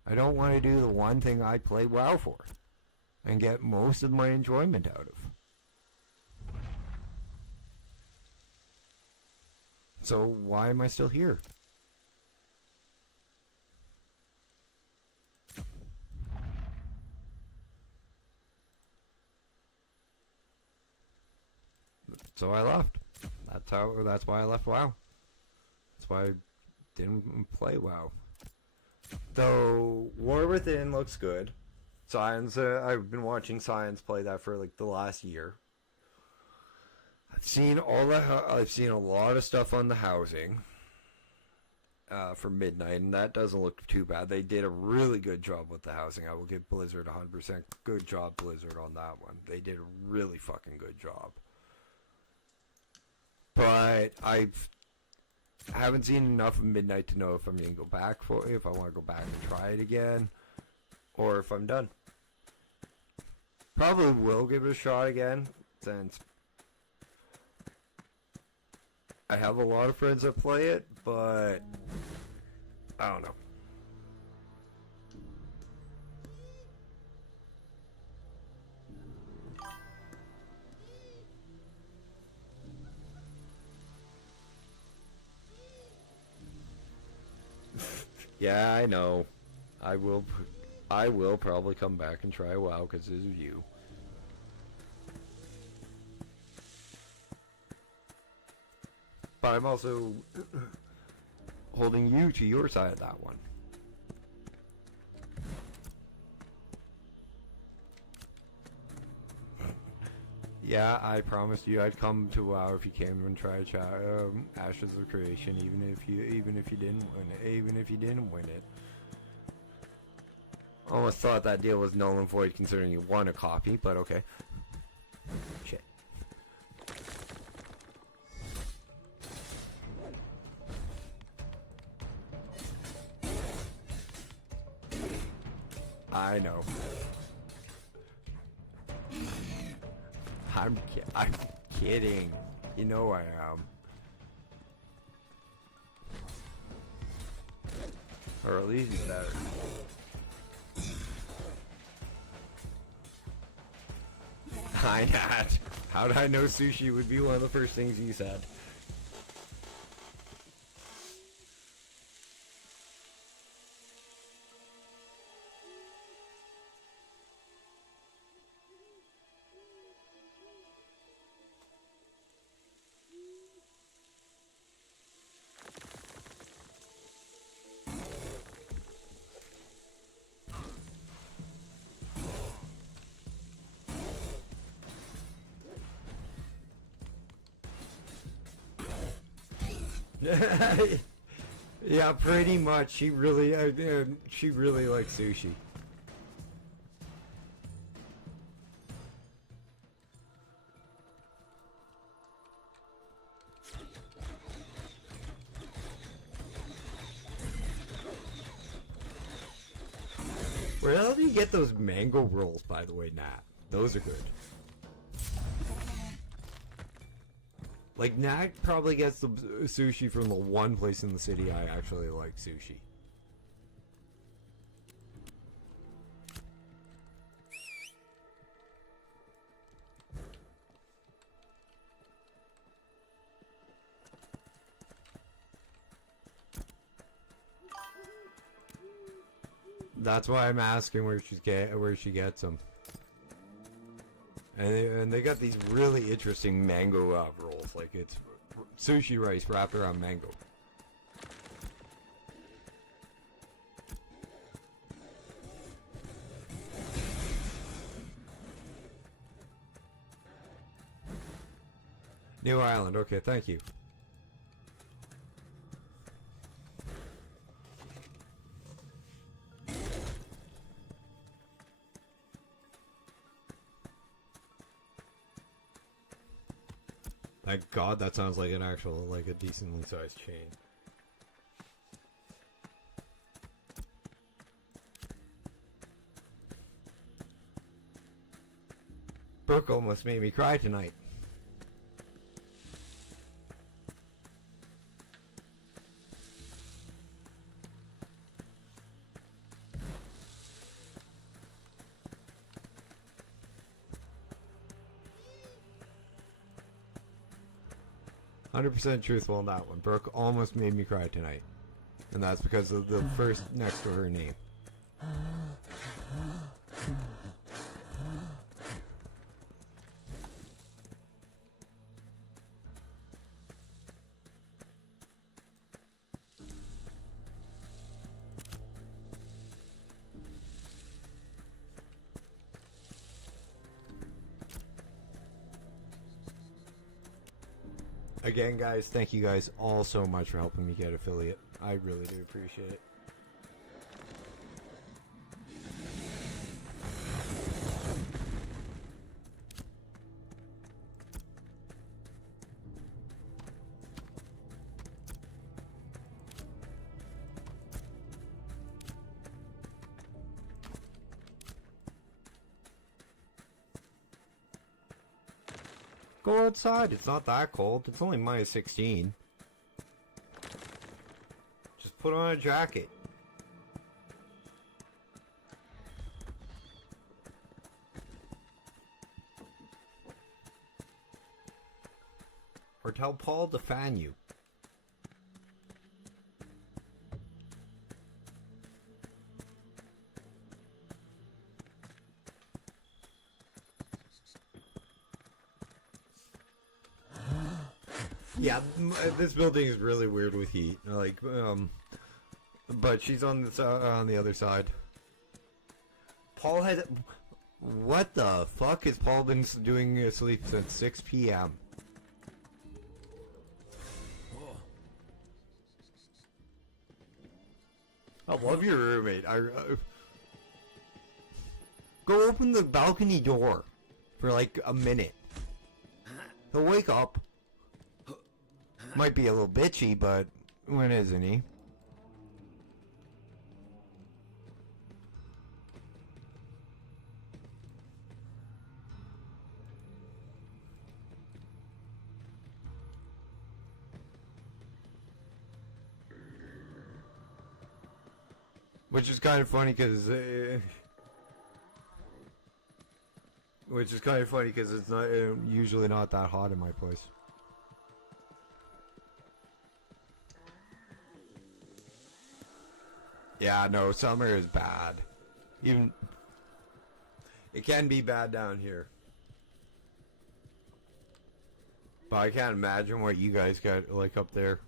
I don't want to do the one thing I play WoW for and get most of my enjoyment out of. So why am I still here? So I left. That's why I left WoW. That's why I didn't play WoW. Though War Within looks good. Science, I've been watching Science play that for like the last year. I've seen a lot of stuff on the housing for Midnight, and that doesn't look too bad. They did a really good job with the housing. I will give Blizzard 100% good job, Blizzard, on that one. They did a really fucking good job. But I haven't seen enough of Midnight to know if I'm gonna go back if I want to go back and try it again, or if I'm done. Probably will give it a shot again, since I have a lot of friends that play it, but I don't know. Yeah, I know. I will probably come back and try WoW because this is you. But I'm also holding you to your side of that one. Yeah, I promised you I'd come to WoW if you came and try Ashes of Creation, even if you didn't win it. Almost thought that deal was null and void considering you won a copy, but okay. Shit. I know. I'm kidding. You know I am. Or at least better. Hi, Nat. How did I know sushi would be one of the first things you said? Yeah, pretty much. She really likes sushi. Where the hell do you get those mango rolls, by the way, Nat? Those are good. Like, Nat probably gets the sushi from the one place in the city I actually like sushi. That's why I'm asking where she gets them. And they got these really interesting mango rolls. Like it's sushi rice wrapped around mango. New Island. Okay, thank you. Thank God, that sounds like an actual, like a decently sized chain. Brooke almost made me cry tonight. %, truthful on that one. Brooke almost made me cry tonight. And that's because of the first next to her name. Again, guys, thank you guys all so much for helping me get affiliate. I really do appreciate it. Go outside, it's not that cold. It's only -16. Just put on a jacket. Or tell Paul to fan you. Yeah, this building is really weird with heat. Like, but she's on the other side. Paul has. What the fuck has Paul been doing asleep since 6 p.m.? I love your roommate. Go open the balcony door for like a minute. He'll wake up. Might be a little bitchy, but when isn't he? Which is kind of funny because it's not usually not that hot in my place. Yeah, no, summer is bad. Even it can be bad down here. But I can't imagine what you guys got like up there.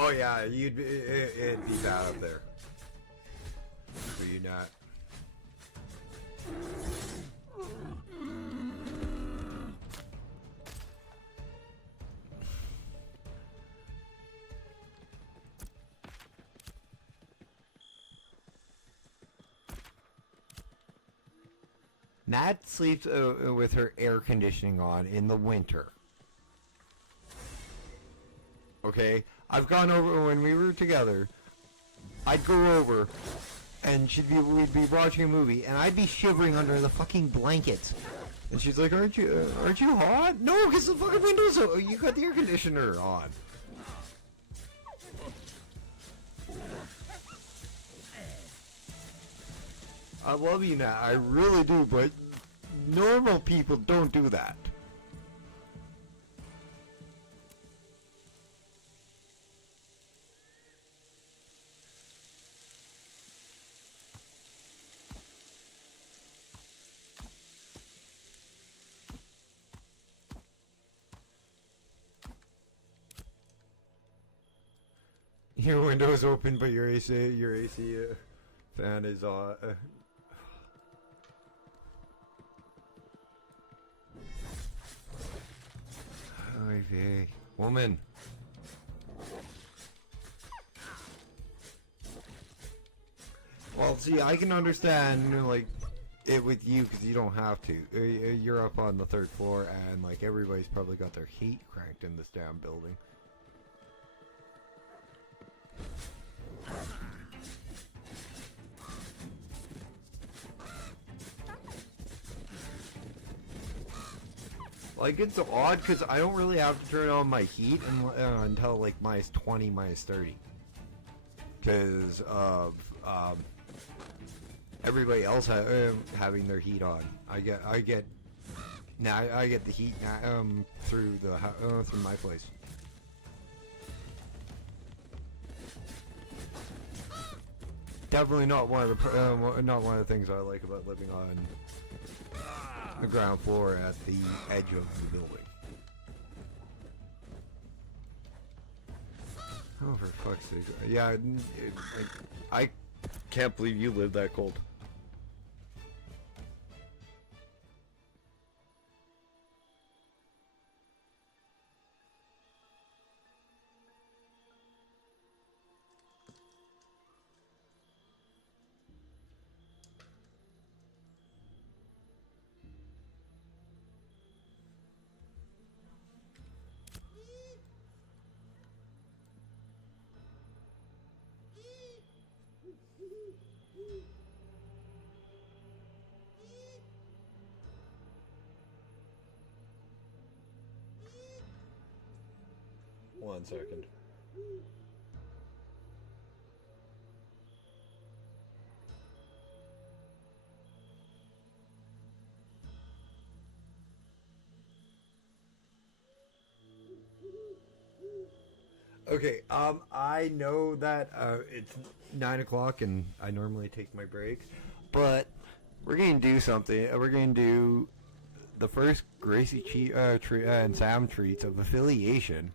Oh yeah, it'd be bad up there. For you not. Nat sleeps with her air conditioning on in the winter. Okay? I've gone over when we were together. I'd go over and we'd be watching a movie and I'd be shivering under the fucking blankets. And she's like, aren't you hot? No, because the fucking window's you got the air conditioner on. I love you now, I really do, but normal people don't do that. Your window is open, but your AC fan is on. Woman. Well, see, I can understand, like, it with you, because you don't have to. You're up on the 3rd floor, and, like, everybody's probably got their heat cranked in this damn building. Like, it's odd because I don't really have to turn on my heat until like -20, -30. Because of everybody else having their heat on. I get the heat through my place. Definitely not one of the things I like about living on the ground floor at the edge of the building. Oh, for fuck's sake. Yeah, I can't believe you live that cold. One second. Okay, I know that it's 9 o'clock and I normally take my breaks, but we're going to do something. We're going to do the first Gracie and Sam treats of affiliation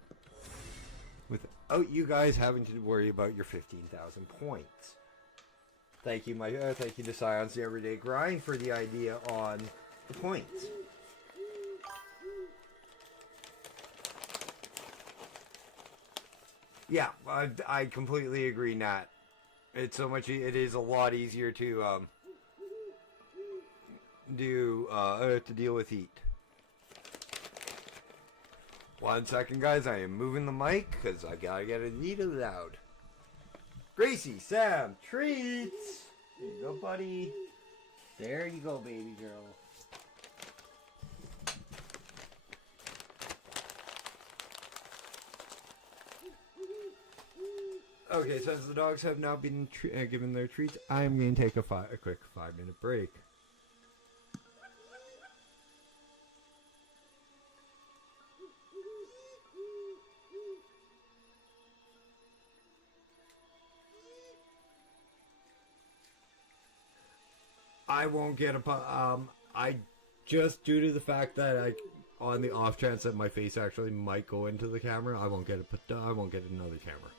without you guys having to worry about your 15,000 points. Thank you, thank you to Science the Everyday Grind for the idea on the points. Yeah, I completely agree, Nat. It is a lot easier to deal with heat. 1 second, guys. I am moving the mic because I gotta get it needed out. Gracie, Sam, treats. There you go, buddy. There you go, baby girl. Okay, since the dogs have now been given their treats, I'm going to take a quick 5-minute break. I won't get I just, due to the fact that on the off chance that my face actually might go into the camera, I won't get another camera.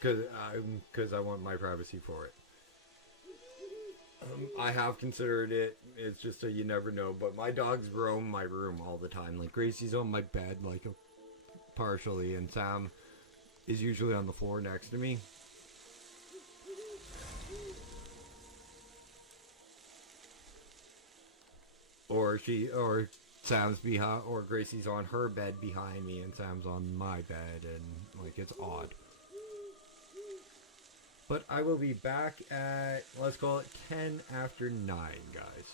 Because I want my privacy for it. I have considered it. It's just you never know. But my dogs roam my room all the time. Like, Gracie's on my bed, like, partially. And Sam is usually on the floor next to me. or Sam's behind, or Gracie's on her bed behind me and Sam's on my bed, and like it's odd. But I will be back at, let's call it 10 after 9, guys.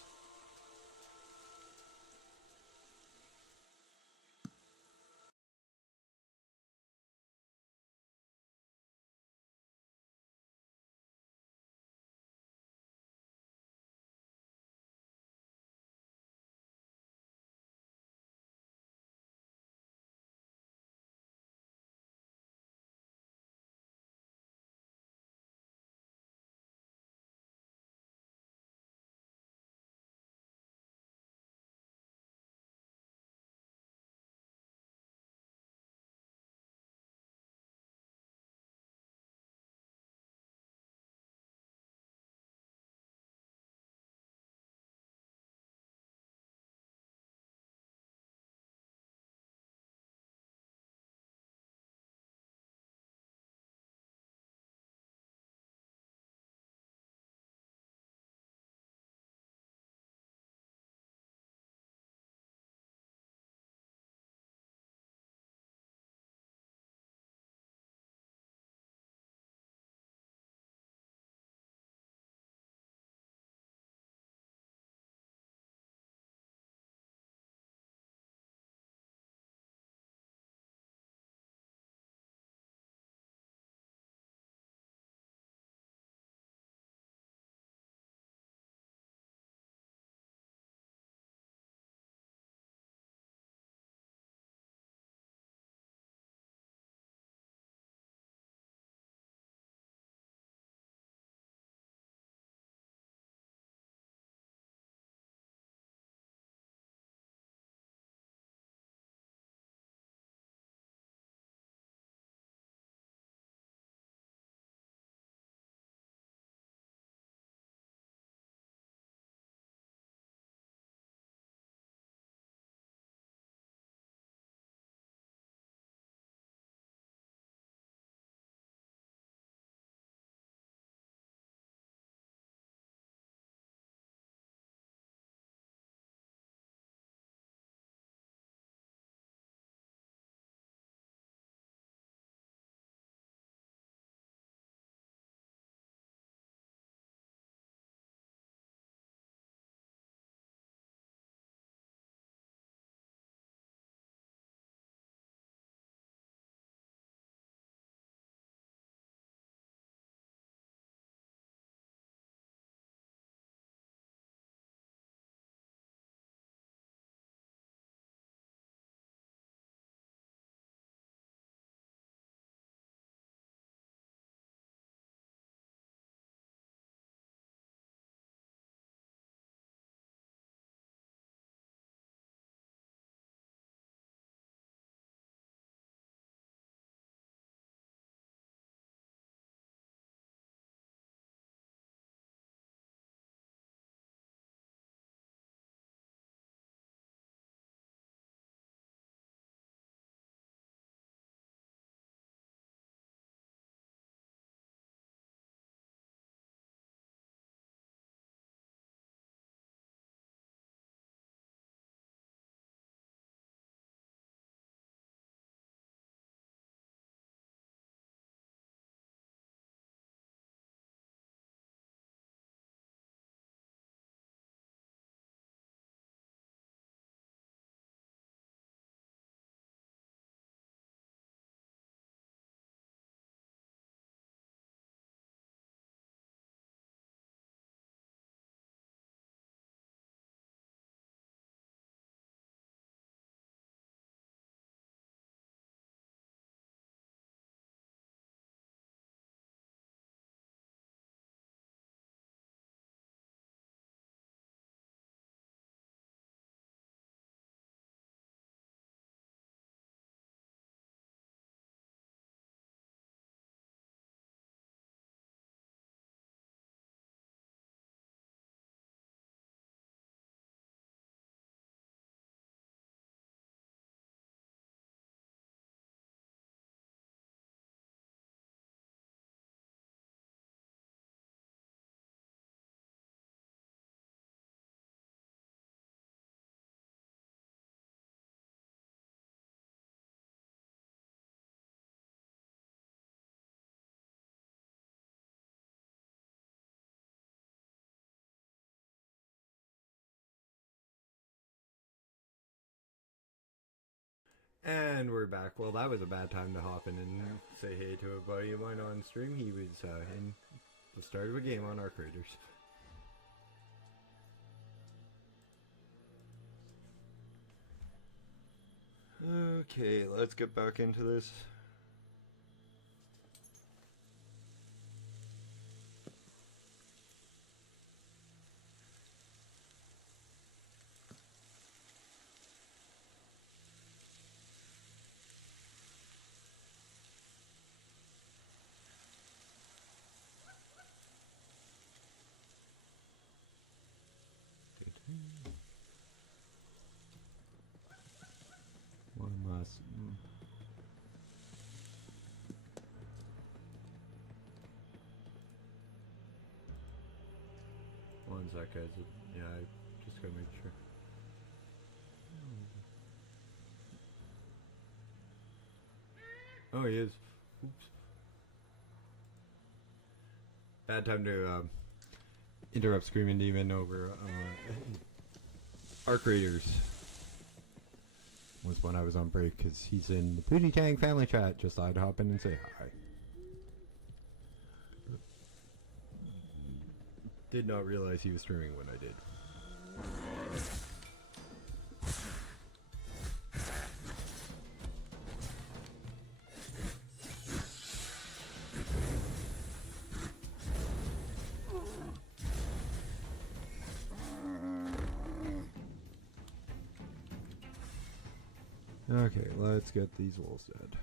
And we're back. Well, that was a bad time to hop in and say hey to a buddy of mine on stream. He was in the start of a game on our creators. Okay, let's get back into this. One last. One sec, guys. Yeah, I just gotta make sure. Oh, he is. Oops. Bad time to interrupt Screaming Demon over our creators. Was when I was on break because he's in the Pootie Tang family chat. Just thought I'd hop in and say hi. Did not realize he was streaming when I did. Okay, let's get these wolves dead.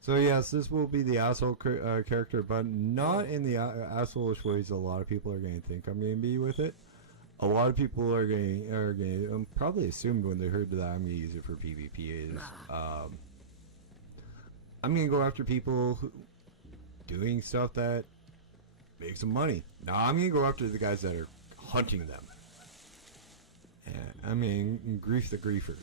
So yes, this will be the asshole character, but not in the asshole-ish ways a lot of people are going to think I'm going to be with it. A lot of people are going to probably assumed when they heard that I'm going to use it for PvP is I'm going to go after people who doing stuff that makes them money. No, I'm going to go after the guys that are hunting them. And I mean, grief the griefers.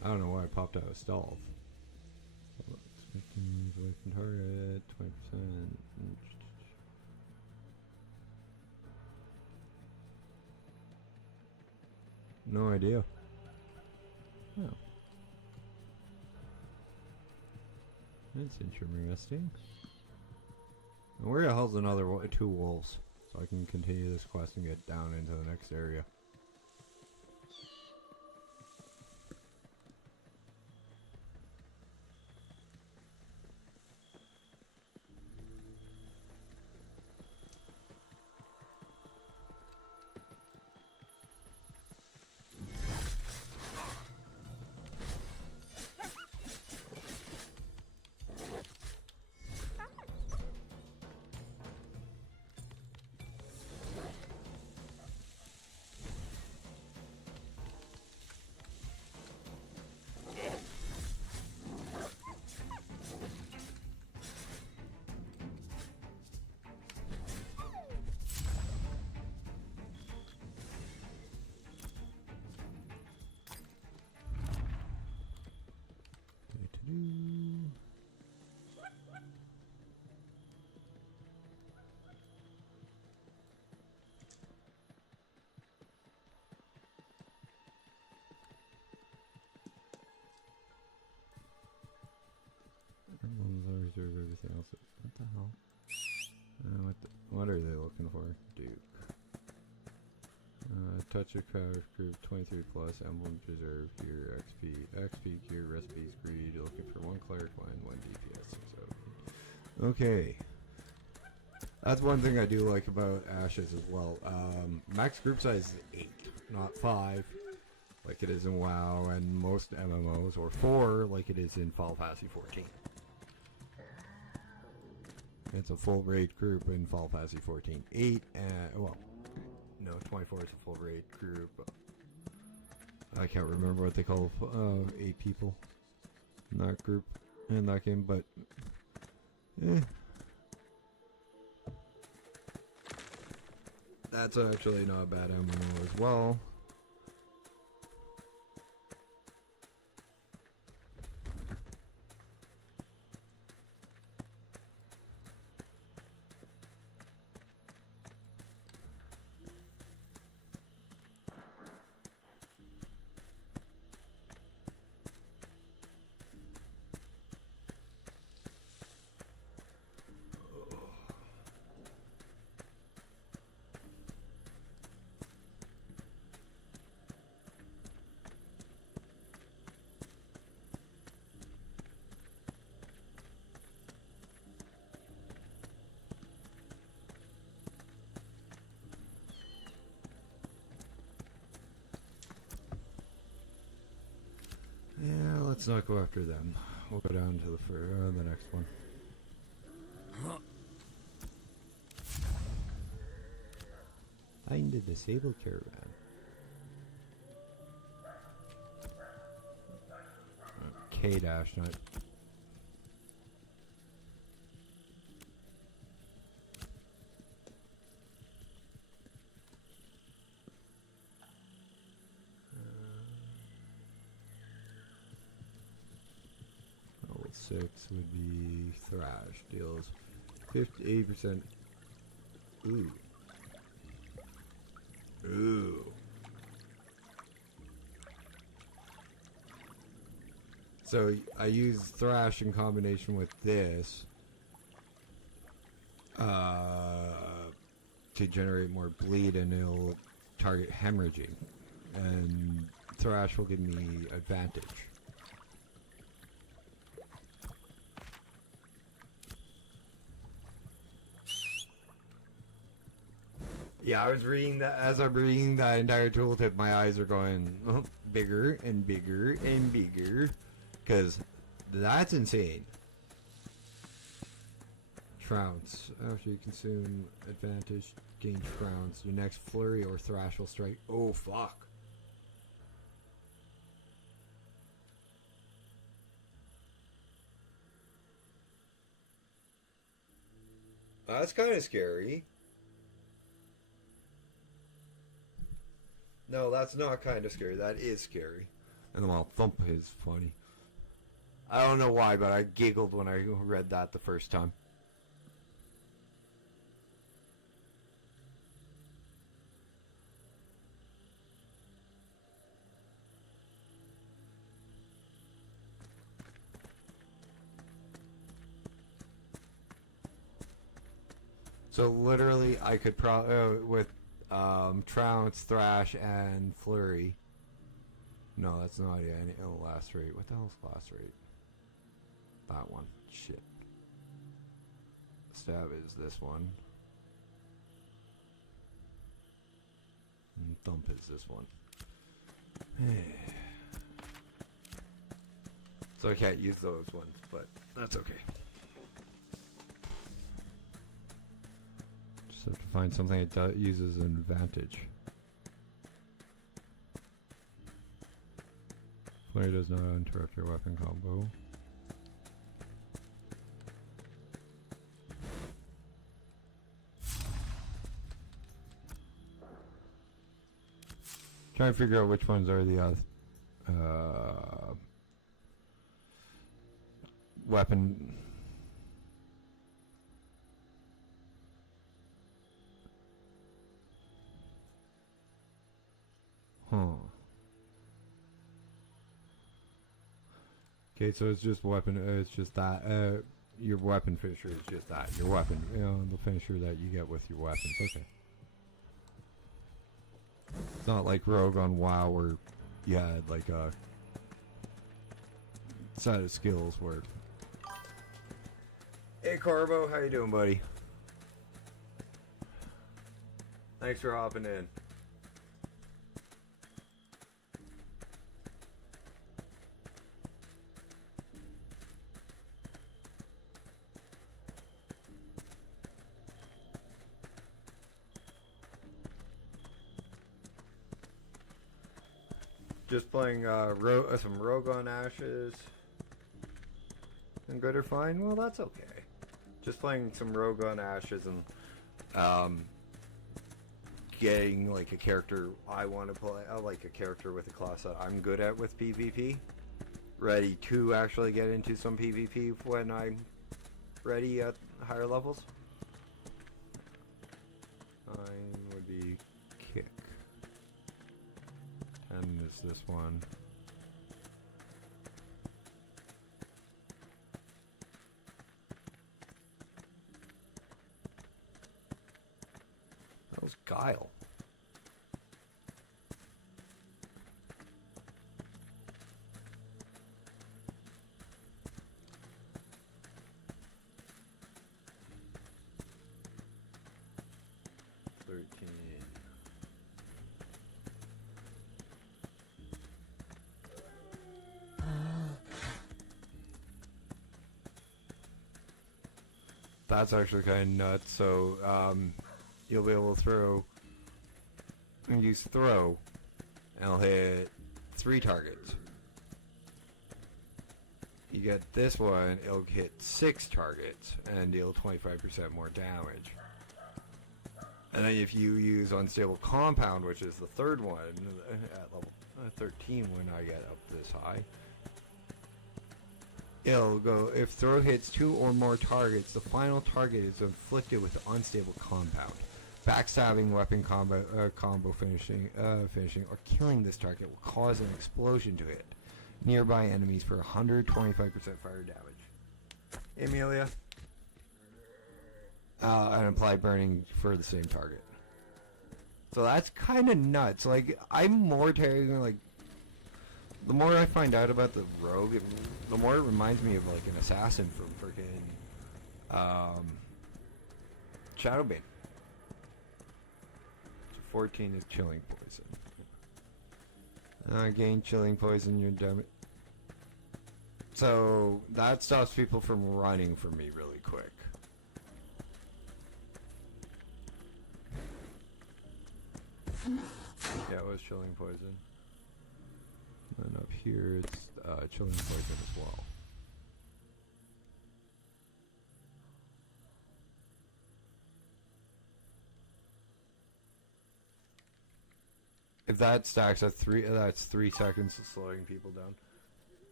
I don't know why I popped out of stealth. Away from target, 20%. No idea. Oh. That's interesting. Where the hell's another 2 wolves? So I can continue this quest and get down into the next area. Reserve everything else. What the hell? What are they looking for? Duke. Touch a crowd group 23 plus emblem preserve gear XP gear recipes greed looking for 1 cleric line 1 DPS so okay, that's one thing I do like about Ashes as well. Max group size is 8 not 5 like it is in WoW and most MMOs, or 4 like it is in Final Fantasy 14. It's a full raid group in Final Fantasy 14. 8 well, no, 24 is a full raid group. I can't remember what they call 8 people in that group in that game, but that's actually not a bad MMO as well. Yeah, let's not go after them. We'll go down to the next one. Find the disabled caravan. K-dash, not... Level 6 would be Thrash. Deals 58%. Ooh. Ooh. So I use Thrash in combination with this to generate more bleed, and it'll target hemorrhaging, and Thrash will give me advantage. Yeah, I was reading that as I'm reading that entire tooltip. My eyes are going bigger and bigger and bigger, because that's insane. Trounce. After you consume advantage, gain trounce. Your next flurry or thrash will strike. Oh, fuck. That's kind of scary. No, that's not kind of scary. That is scary. And the while thump is funny. I don't know why, but I giggled when I read that the first time. So literally, I could probably with Trounce, Thrash, and Flurry. No, that's not it. Oh, last rate. What the hell's last rate? That one. Shit. Stab is this one. And thump is this one. So I can't use those ones, but that's okay. Just have to find something that uses an advantage. Flurry does not interrupt your weapon combo. Trying to figure out which ones are the weapon. Okay, so it's just weapon. It's just that. Your weapon finisher is just that. Your weapon. You know, the finisher that you get with your weapons. Okay. It's not like Rogue on WoW where you had like a set of skills where. Hey Corvo, how you doing, buddy? Thanks for hopping in. Just playing some Rogue on Ashes. And good or fine? Well, that's okay. Just playing some Rogue on Ashes and getting like a character I want to play. I like a character with a class that I'm good at with PvP. Ready to actually get into some PvP when I'm ready at higher levels. Mine would be kick. And is this one. That was Guile. That's actually kind of nuts. So you'll be able to throw and use throw, and it'll hit 3 targets. You get this one, it'll hit 6 targets and deal 25% more damage. And then if you use unstable compound, which is the third one at level 13 when I get up this high, it'll go, if throw hits 2 or more targets, the final target is inflicted with the unstable compound. Backstabbing, weapon combo finishing, or killing this target will cause an explosion to hit nearby enemies for 125% fire damage. Amelia? And apply burning for the same target. So that's kind of nuts. Like, I'm more terrified, like, the more I find out about the rogue, the more it reminds me of like an assassin from freaking Shadowbane. So 14 is chilling poison. Gain chilling poison, you're done. So that stops people from running from me really quick. Yeah, it was chilling poison. And up here it's chilling poison as well. If that stacks at 3, that's 3 seconds of slowing people down.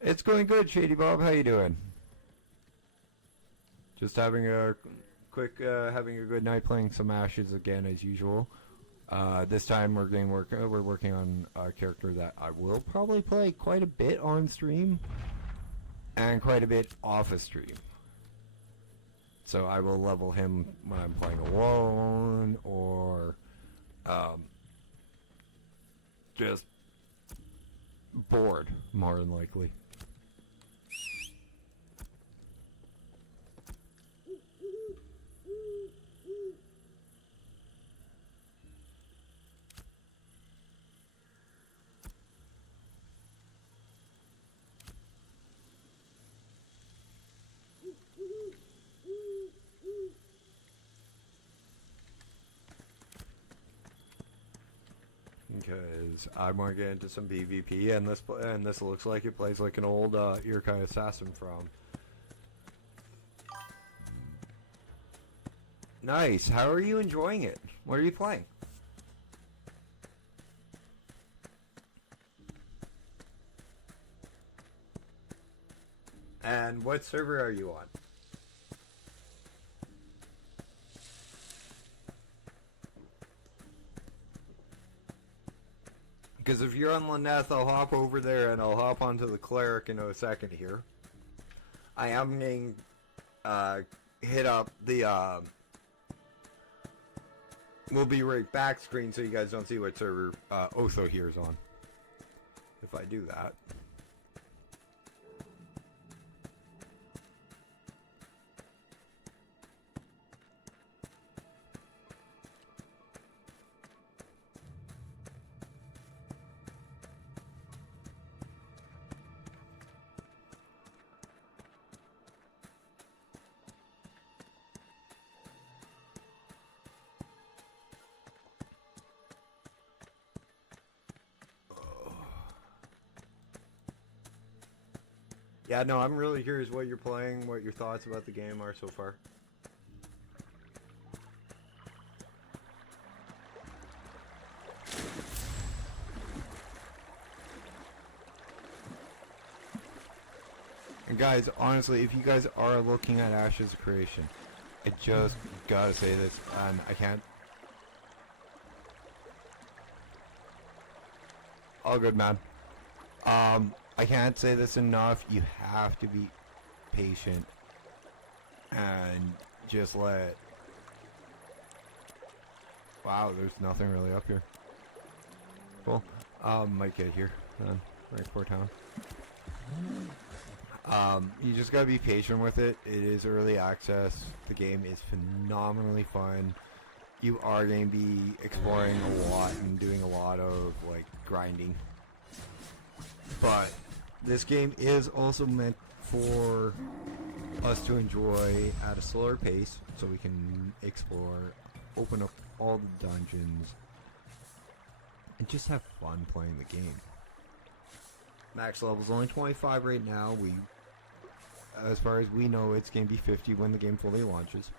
It's going good, Shady Bob. How you doing? Just having a quick, having a good night playing some Ashes again as usual. This time we're working on a character that I will probably play quite a bit on stream and quite a bit off of stream. So I will level him when I'm playing alone or just bored, more than likely. Because I want to get into some PvP, and this looks like it plays like an old Irokai assassin from. Nice. How are you enjoying it? What are you playing? And what server are you on? Because if you're on Lyneth, I'll hop over there and I'll hop onto the cleric in a second here. I am getting hit up the we'll be right back screen so you guys don't see what server Otho here is on. If I do that. Yeah, no, I'm really curious what you're playing, what your thoughts about the game are so far. And guys, honestly, if you guys are looking at Ashes of Creation, I just gotta say this, and I can't... All good, man. I can't say this enough. You have to be patient and just let... Wow, there's nothing really up here. Cool. Might get here then. Right for town. You just gotta be patient with it. It is early access. The game is phenomenally fun. You are going to be exploring a lot and doing a lot of like grinding. But this game is also meant for us to enjoy at a slower pace, so we can explore, open up all the dungeons, and just have fun playing the game. Max level is only 25 right now. As far as we know, it's going to be 50 when the game fully launches,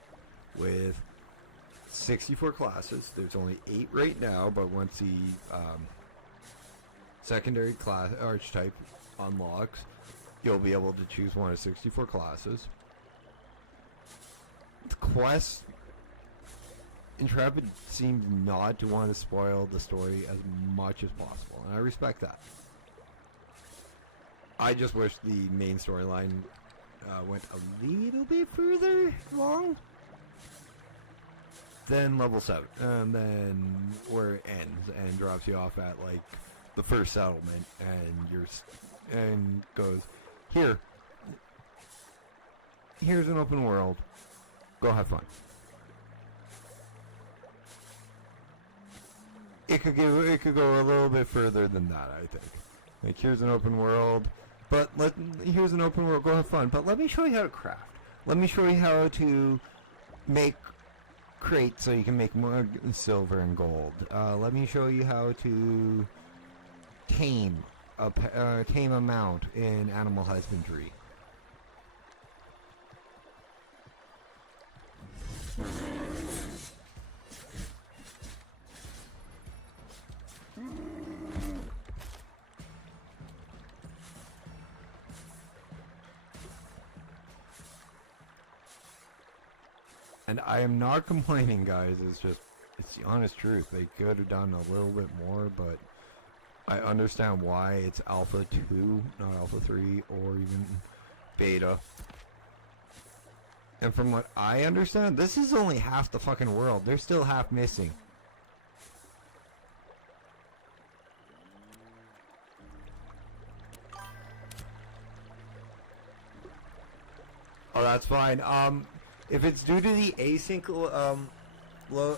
with 64 classes. There's only 8 right now, but once the secondary class archetype unlocks, you'll be able to choose one of 64 classes. The quest, Intrepid seems not to want to spoil the story as much as possible, and I respect that. I just wish the main storyline went a little bit further along than level 7, and then where it ends and drops you off at like the first settlement, and goes, here's an open world, go have fun. It could go a little bit further than that, I think. Like, here's an open world, but here's an open world, go have fun, but let me show you how to craft. Let me show you how to make crates so you can make more silver and gold. Let me show you how to tame a mount in animal husbandry. And I am not complaining, guys. It's the honest truth. They could have done a little bit more, but I understand why it's Alpha 2, not Alpha 3, or even Beta. And from what I understand, this is only half the fucking world. There's still half missing. Oh, that's fine. If it's due to the async,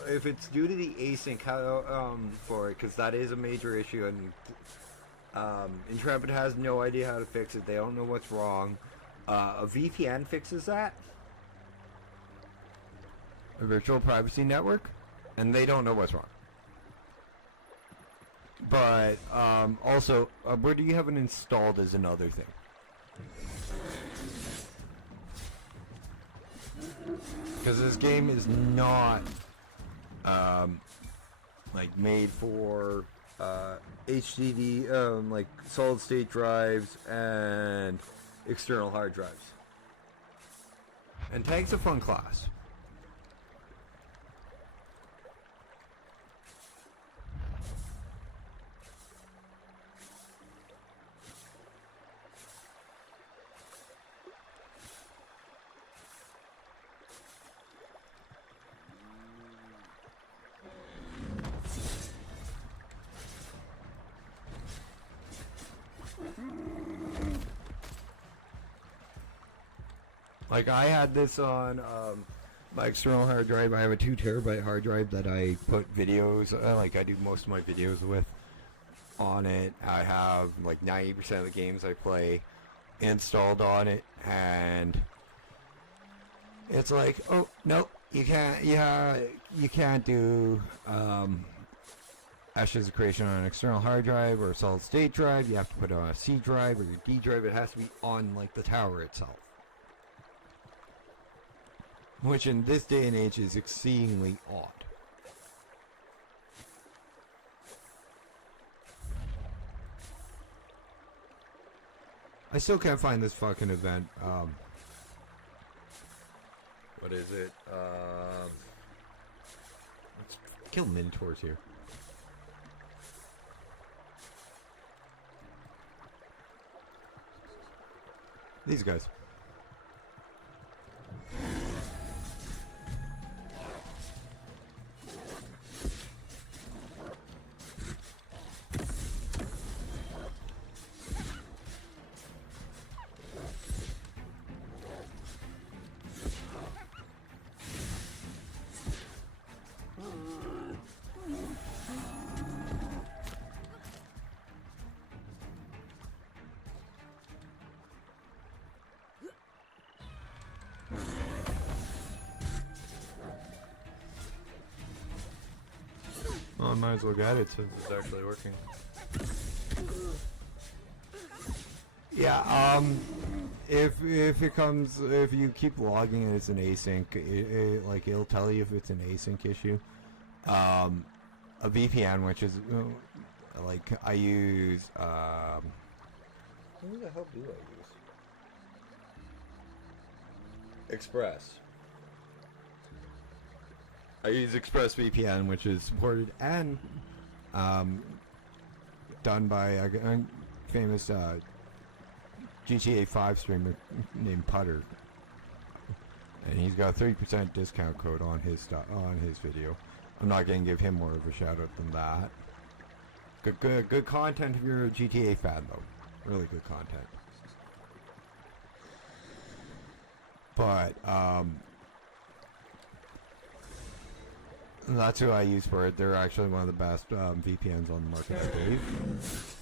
if it's due to the async, for it, because that is a major issue, and Intrepid has no idea how to fix it. They don't know what's wrong. A VPN fixes that. A virtual privacy network, and they don't know what's wrong. But also, where do you have it installed is another thing. Because this game is not like made for HDD, like solid state drives and external hard drives. And tank's a fun class. Like, I had this on my external hard drive. I have a 2 terabyte hard drive that I put videos, like I do most of my videos with, on it. I have like 90% of the games I play installed on it, and it's like, oh no, you can't do Ashes are creation on an external hard drive or a solid state drive. You have to put it on a C drive or your D drive. It has to be on like the tower itself. Which in this day and age is exceedingly odd. I still can't find this fucking event. What is it? Let's kill Minotaurs here. These guys. Well, I might as well get it since it's actually working. Yeah, if you keep logging and it's an async, like it'll tell you if it's an async issue. A VPN, which is like I use. Who the hell do I use? Express. I use ExpressVPN, which is supported and done by a famous GTA 5 streamer named Putter, and he's got a 30% discount code on his video. I'm not going to give him more of a shout out than that. Good content if you're a GTA fan, though. Really good content. But that's who I use for it. They're actually one of the best VPNs on the market, I believe.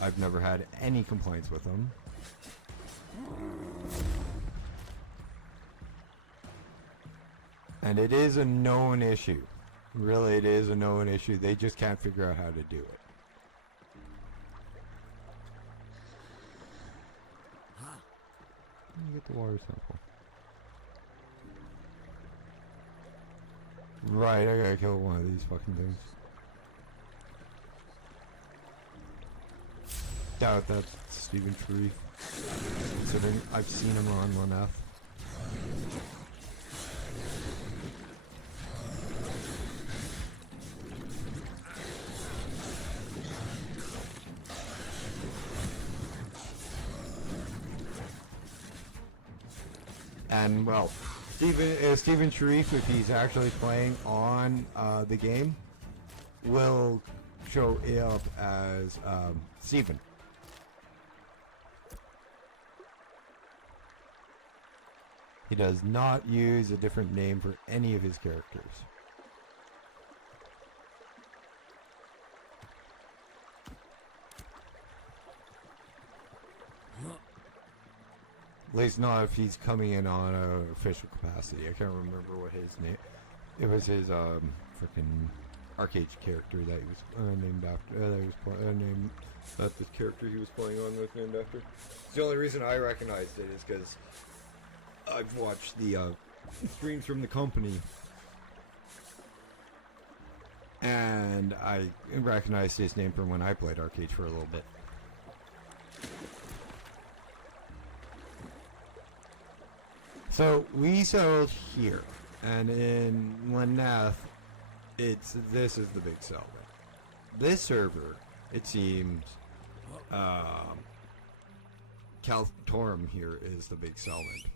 I've never had any complaints with them. And it is a known issue. Really, it is a known issue. They just can't figure out how to do it. Let me get the water sample. Right, I gotta kill one of these fucking things. Doubt that's Stephen Sharif. Considering I've seen him on 1F. And well, Stephen Sharif, if he's actually playing on the game, will show it up as Stephen. He does not use a different name for any of his characters. At least not if he's coming in on an official capacity. I can't remember what his name. It was his freaking arcade character that he was named after. That he was named. That the character he was playing on was named after. It's the only reason I recognized it is because I've watched the streams from the company, and I recognized his name from when I played arcade for a little bit. So we settled here, and in Lenneth, this is the big settlement. This server, it seems, Caltorum here is the big settlement,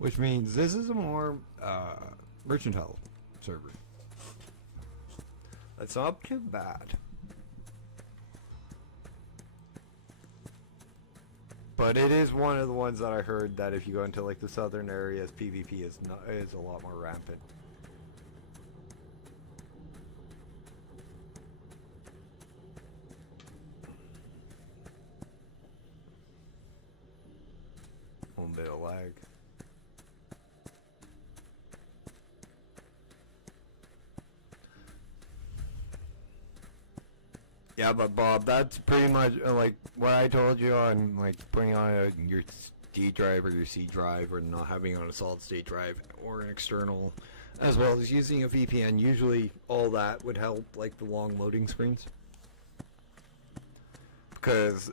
which means this is a more mercantile server. That's not too bad. But it is one of the ones that I heard that if you go into like the southern areas, PvP is a lot more rampant. A little bit of lag. Yeah, but Bob, that's pretty much like what I told you on like putting on your D drive or your C drive, or not having on a solid state drive or an external, as well as using a VPN. Usually, all that would help, like the long loading screens. Because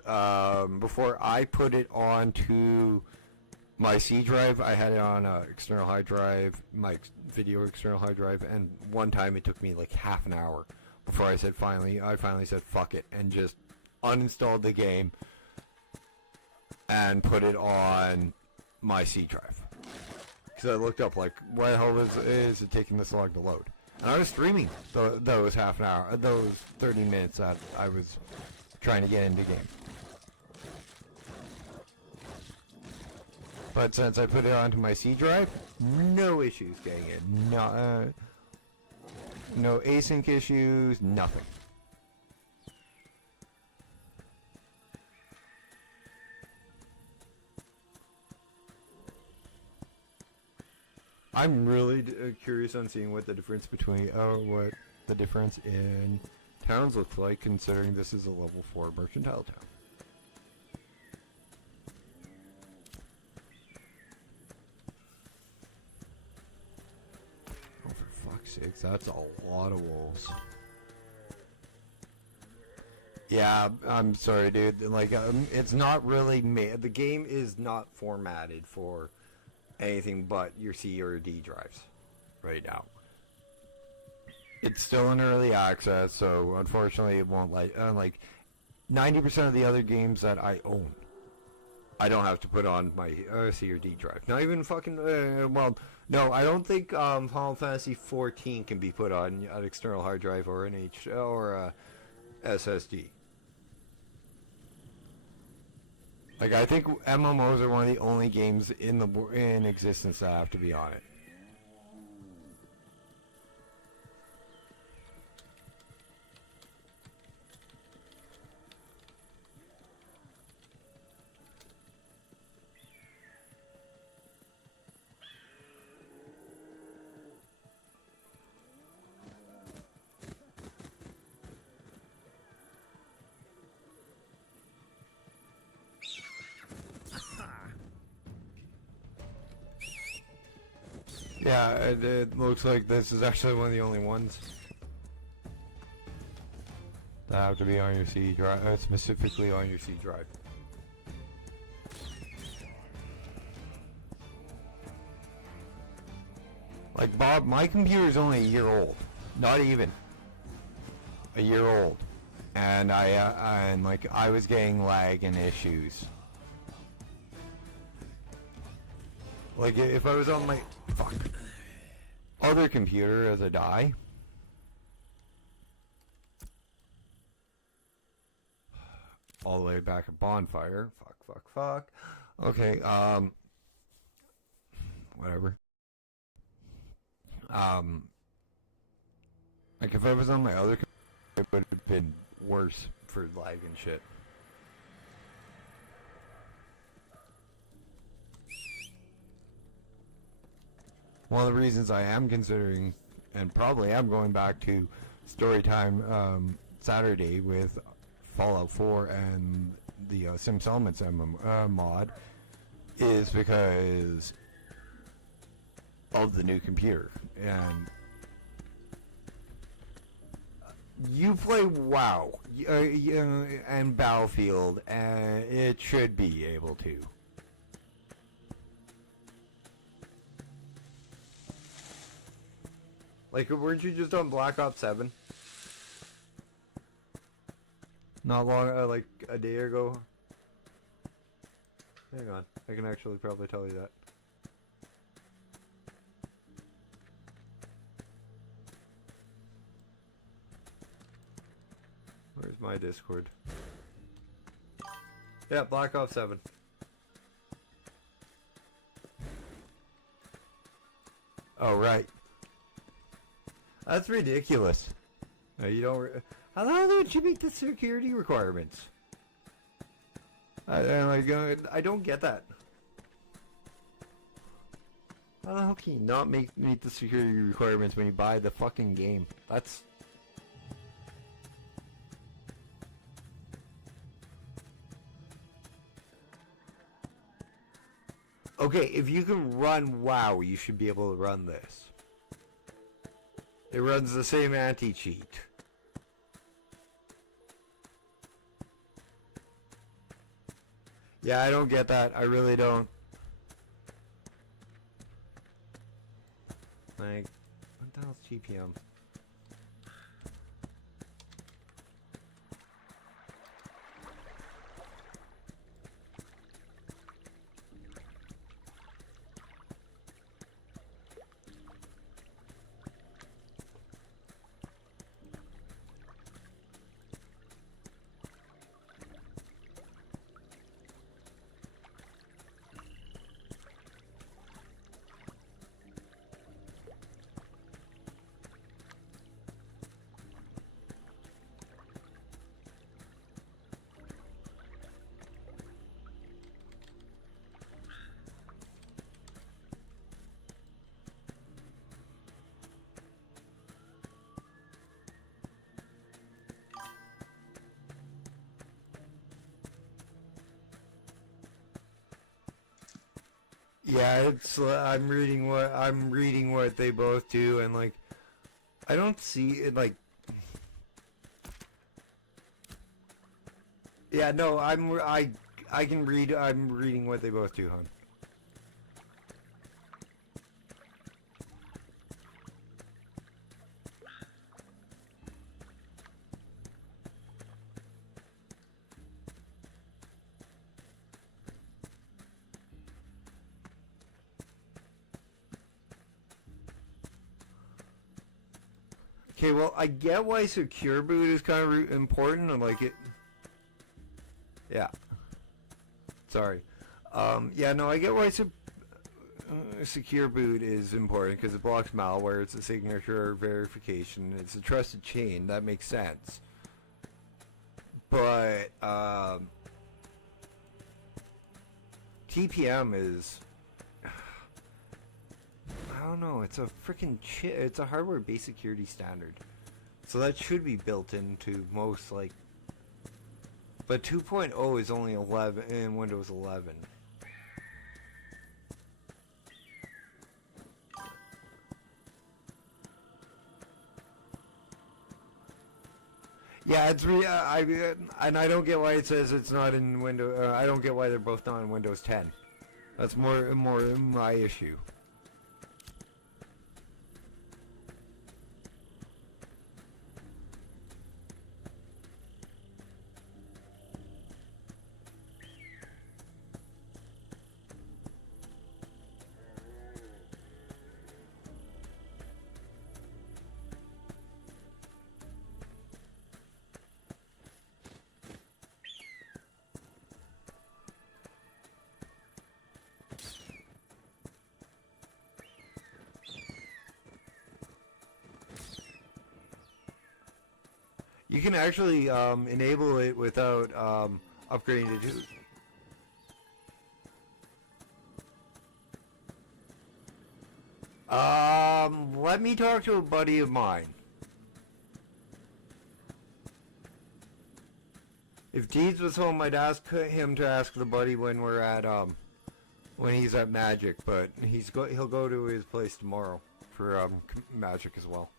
before I put it onto my C drive, I had it on an external hard drive, my video external hard drive, and one time it took me like half an hour before I finally said fuck it and just uninstalled the game and put it on my C drive. Because I looked up like, why the hell is it taking this long to load? And I was streaming those half an hour, those 30 minutes that I was trying to get into the game. But since I put it onto my C drive, no issues getting it. No async issues, nothing. I'm really curious on seeing what the difference in towns looks like, considering this is a level 4 mercantile town. Oh, for fuck's sakes, that's a lot of wolves. Yeah, I'm sorry, dude. Like, it's not really made. The game is not formatted for anything but your C or D drives right now. It's still in early access, so unfortunately it won't like 90% of the other games that I own, I don't have to put on my C or D drive. Not even fucking no, I don't think Final Fantasy 14 can be put on an external hard drive or an SSD. Like, I think MMOs are one of the only games in existence that have to be on it. Yeah, it looks like this is actually one of the only ones that have to be on your C drive, specifically on your C drive. Like, Bob, my computer is only a year old. Not even a year old. And I was getting lag and issues. Like, if I was on my other computer as I die, all the way back at Bonfire. Fuck. Okay, whatever. Like, if I was on my other computer, it would have been worse for lag and shit. One of the reasons I am considering, and probably am going back to Storytime Saturday with Fallout 4 and the Sim Elements mod, is because of the new computer. And you play WoW and Battlefield, and it should be able to. Like, weren't you just on Black Ops 7? Not long, like a day ago? Hang on, I can actually probably tell you that. Where's my Discord? Yeah, Black Ops 7. Oh, right. That's ridiculous. No, you don't. How the hell did you meet the security requirements? I don't get that. How the hell can you not meet the security requirements when you buy the fucking game? That's Okay, if you can run WoW, you should be able to run this. It runs the same anti-cheat. Yeah, I don't get that. I really don't. Like, what the hell's GPM? Yeah, it's I'm reading what they both do, and like I don't see it like. Yeah, no, I can read. I'm reading what they both do, hon. Okay, well, I get why secure boot is kind of important, and like it. Yeah. Sorry. Yeah, no, I get why secure boot is important because it blocks malware. It's a signature verification. It's a trusted chain. That makes sense. But TPM is. I don't know, it's a freaking it's a hardware based security standard. So that should be built into most, like, but 2.0 is only 11 in Windows 11. Yeah, it's and I don't get why it says it's not in Windows. I don't get why they're both not in Windows 10. That's more my issue. You can actually enable it without upgrading to. Let me talk to a buddy of mine. If Deeds was home, I'd ask him to ask the buddy when we're at when he's at Magic, but he'll go to his place tomorrow for Magic as well.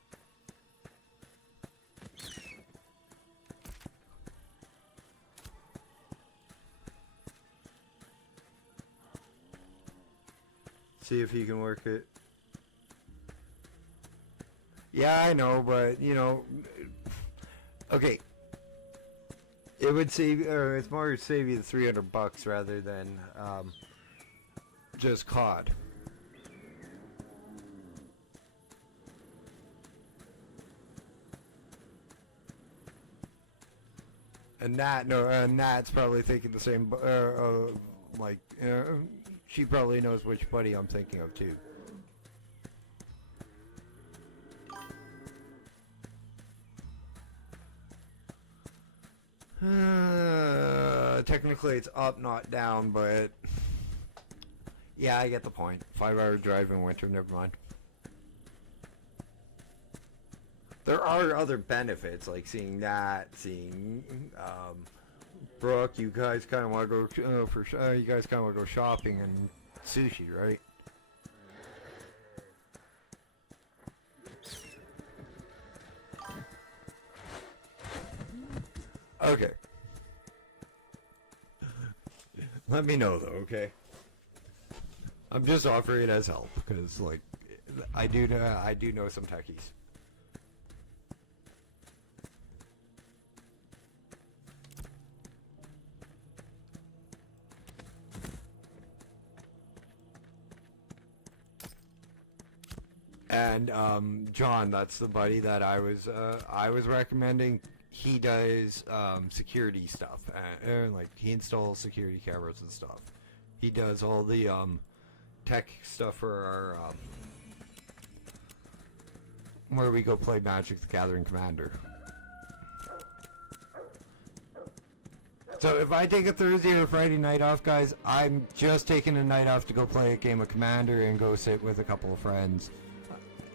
See if he can work it. Yeah, I know, but you know, okay. It would save, or it's more to save you the $300 rather than just COD. And Nat's probably thinking the same. Like, she probably knows which buddy I'm thinking of too. Technically it's up, not down, but yeah, I get the point. 5-hour drive in winter, never mind. There are other benefits, like seeing Nat, seeing Brooke. You guys kind of want to go you guys kind of want to go shopping and sushi, right? Okay. Let me know though, okay? I'm just offering it as help because, like, I do know some techies. And John, that's the buddy that I was recommending. He does security stuff, and like he installs security cameras and stuff. He does all the tech stuff for our where we go play Magic the Gathering Commander. So if I take a Thursday or Friday night off, guys, I'm just taking a night off to go play a game of Commander and go sit with a couple of friends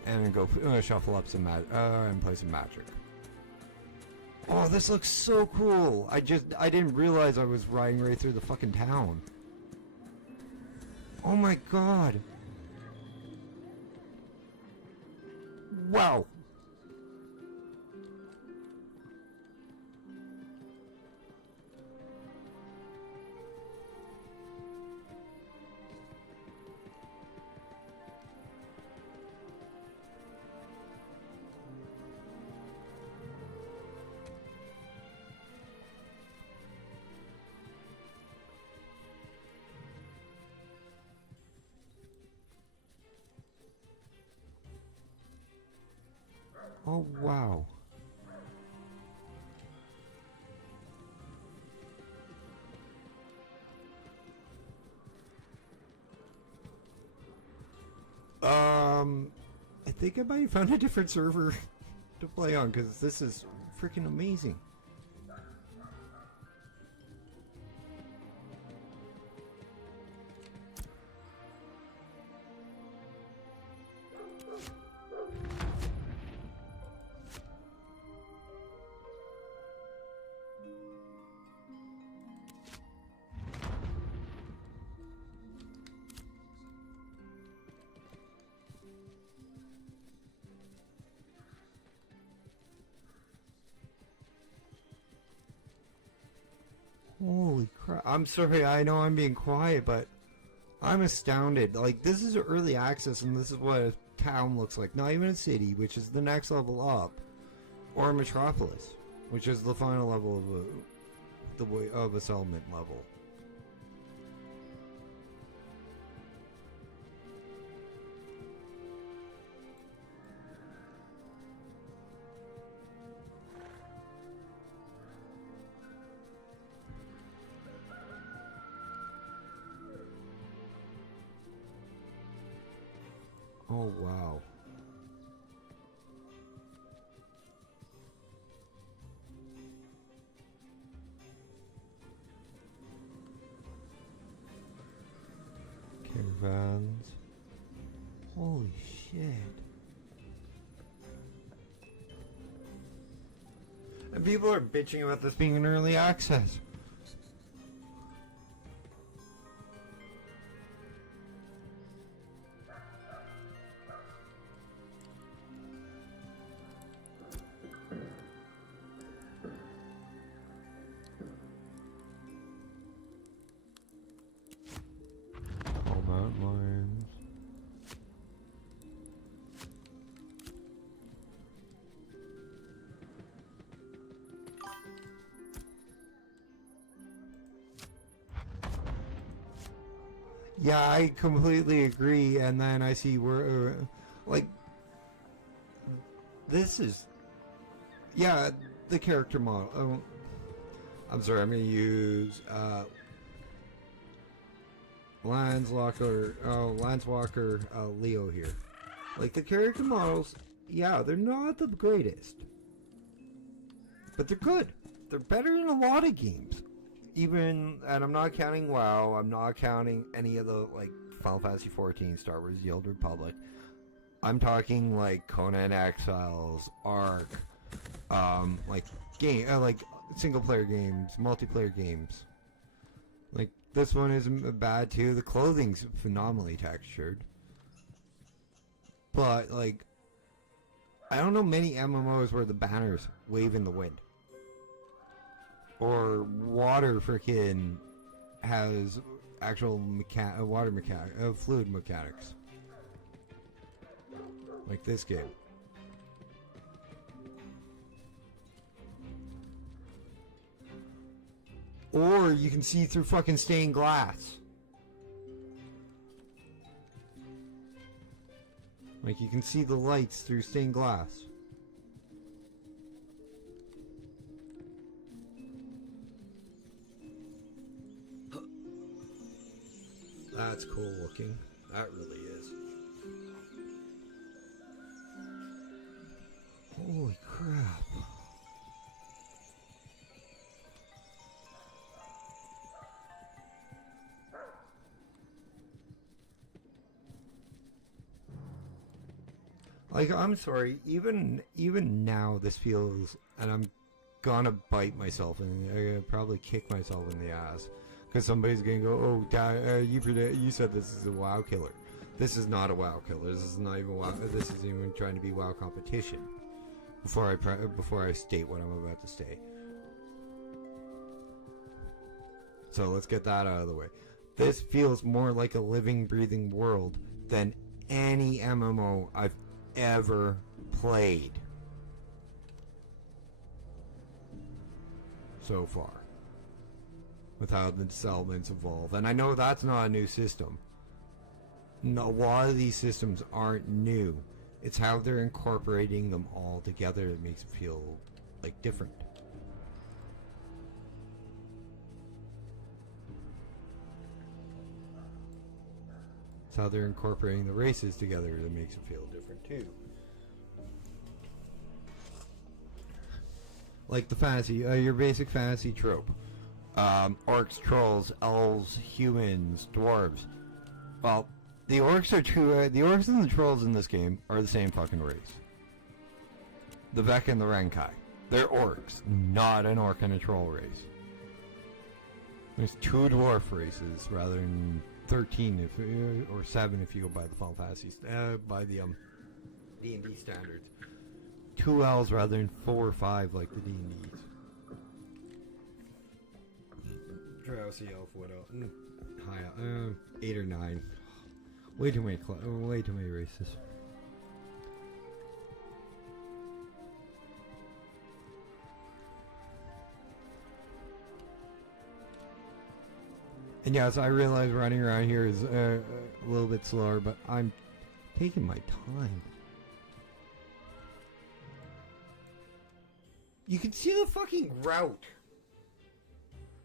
and go shuffle up some and play some Magic. Oh, this looks so cool! I didn't realize I was riding right through the fucking town. Oh my god! Wow! Oh, wow. I think I might have found a different server to play on, because this is freaking amazing. Holy crap. I'm sorry, I know I'm being quiet, but I'm astounded. Like, this is early access, and this is what a town looks like. Not even a city, which is the next level up, or a metropolis, which is the final level of a settlement level. Oh, wow. Caravans. Holy shit. And people are bitching about this being an early access. Yeah, I completely agree, and then I see where, like, this is, yeah, the character model. Oh, I'm sorry, I'm going to use, Lanswalker Leo here. Like, the character models, yeah, they're not the greatest, but they're good. They're better in a lot of games. Even, and I'm not counting WoW, I'm not counting any of the, like, Final Fantasy XIV, Star Wars The Old Republic. I'm talking, like, Conan Exiles, Ark, like, like, single-player games, multiplayer games. Like, This one isn't bad too. The clothing's phenomenally textured. But, like, I don't know many MMOs where the banners wave in the wind. Or water freaking has actual fluid mechanics. Like this game. Or you can see through fucking stained glass. Like you can see the lights through stained glass. That's cool looking. That really is. Holy crap. Like, I'm sorry, even now this feels, and I'm gonna bite myself and I'm gonna probably kick myself in the ass. Because somebody's gonna go, oh, Dad, you said this is a WoW killer. This is not a WoW killer. This is not even WoW. This isn't even trying to be WoW competition. Before I state what I'm about to state. So let's get that out of the way. This feels more like a living, breathing world than any MMO I've ever played so far. With how the settlements evolve. And I know that's not a new system. No, a lot of these systems aren't new. It's how they're incorporating them all together that makes it feel like different. It's how they're incorporating the races together that makes it feel different too. Like the fantasy, your basic fantasy trope. Orcs, trolls, elves, humans, dwarves. Well, the orcs are true. The orcs and the trolls in this game are the same fucking race. The Vek and the Renkai. They're orcs, not an orc and a troll race. There's 2 dwarf races rather than 13 or 7 if you go by the Final Fantasy, by the D&D standards. 2 elves rather than 4 or 5 like the D&Ds. Drowsy elf, what else? High, 8 or 9. Way too many races. And yes, I realize running around here is a little bit slower, but I'm taking my time. You can see the fucking grout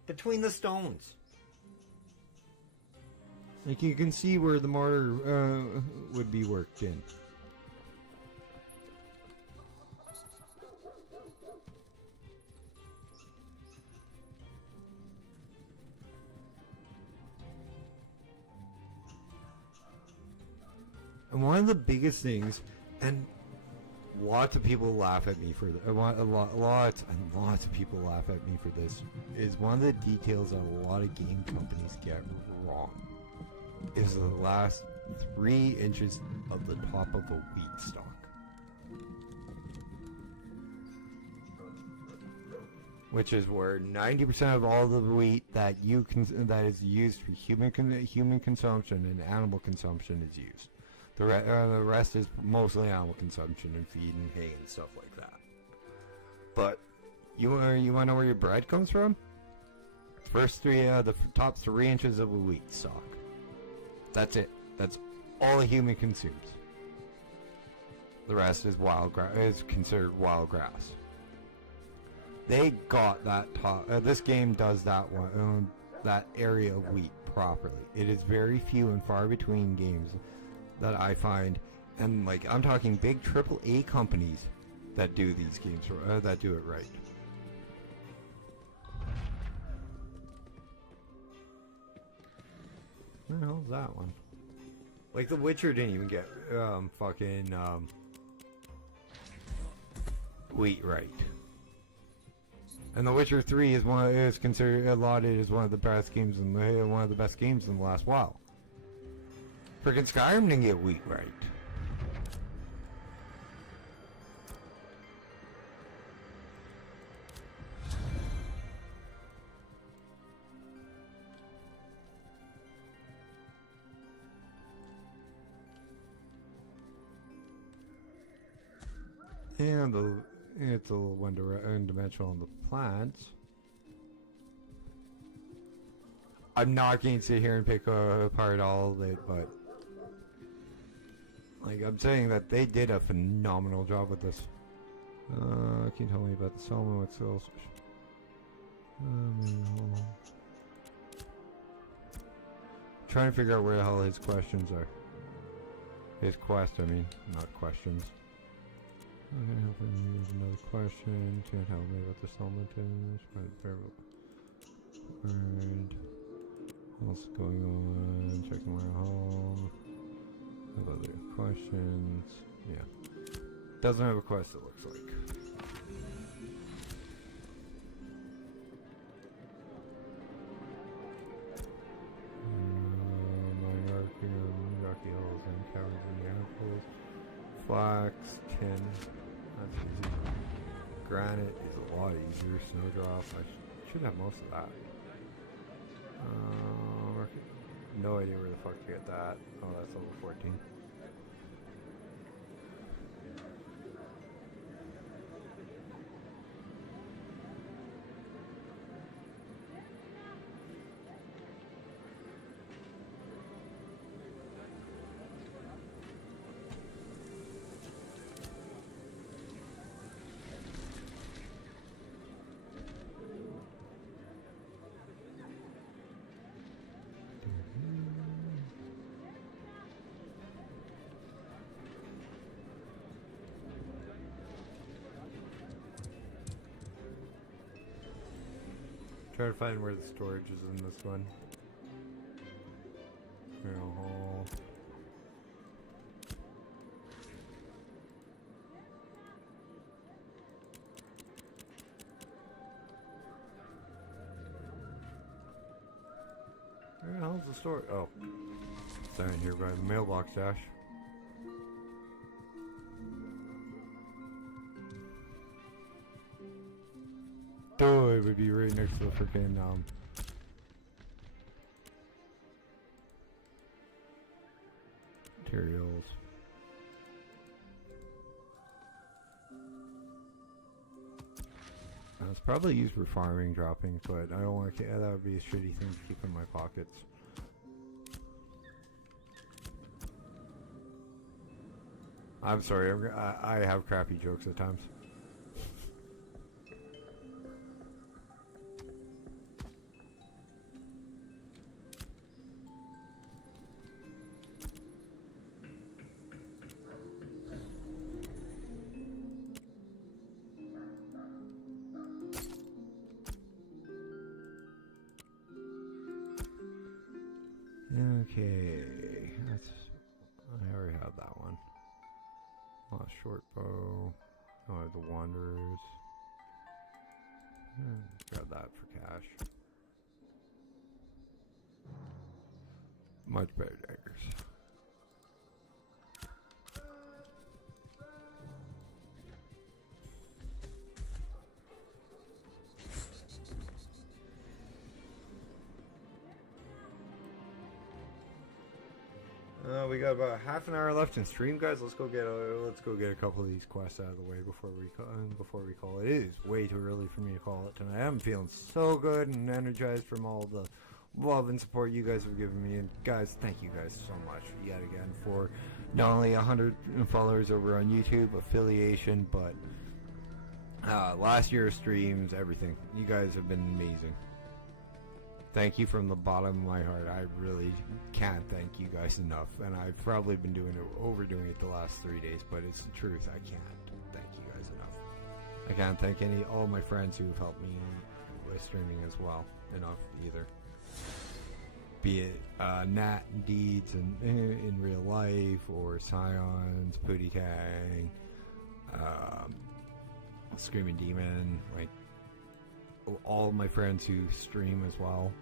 between the stones. Like you can see where the mortar would be worked in. And one of the biggest things, and lots of people laugh at me for lots and lots of people laugh at me for this, is one of the details that a lot of game companies get wrong. Is the last 3 inches of the top of a wheat stalk. Which is where 90% of all the wheat that that is used for human consumption and animal consumption is used. The rest is mostly animal consumption and feed and hay and stuff like that. But you want to know where your bread comes from? The top 3 inches of a wheat stalk. That's it. That's all a human consumes. The rest is wild grass. Is considered wild grass. They got that top. This game does that one, that area of wheat properly. It is very few and far between games that I find, and like I'm talking big AAA companies that do these games, that do it right. Where the hell is that one? Like The Witcher didn't even get fucking wheat right. And The Witcher 3 is considered lauded as one of the best games in the last while. Freaking Skyrim didn't get wheat right. And it's a little one-dimensional on the plants. I'm not going to sit here and pick apart all of it, but like I'm saying that they did a phenomenal job with this. Can you tell me about the Solomon? What's else? Hold on. Trying to figure out where the hell his questions are. His quest, I mean, not questions. I'm gonna help him use another question. Can't help me about the Solomon. What's going on? Checking my home. Have other questions. Yeah. Doesn't have a quest, it looks like. Rocky Hills and Caverns in the Apples. Flax, tin. That's easy. Granite is a lot easier. Snowdrop. I should have most of that. No idea where the fuck to get that. Oh, that's level 14. Try to find where the storage is in this one. Hole. Where the hell's the storage? Oh. It's down here by the mailbox dash. Oh, it would be right next to the freaking materials. It's probably used for farming droppings, but I don't want to. That would be a shitty thing to keep in my pockets. I'm sorry. I have crappy jokes at times. Okay, I already have that one. Short bow. Oh, the Wanderers. Grab that for cash. Much better daggers. We got about half an hour left in stream, guys. Let's go get a couple of these quests out of the way before we call it. It is way too early for me to call it tonight. I'm feeling so good and energized from all the love and support you guys have given me. And guys, thank you guys so much yet again for not only 100 followers over on YouTube, affiliation, but last year's streams, everything. You guys have been amazing. Thank you from the bottom of my heart. I really can't thank you guys enough. And I've probably been overdoing it the last 3 days, but it's the truth. I can't thank you guys enough. I can't thank all my friends who've helped me with streaming as well enough either. Be it Nat and Deeds in real life, or Scions, Pootie Tang, Screaming Demon, like all my friends who stream as well,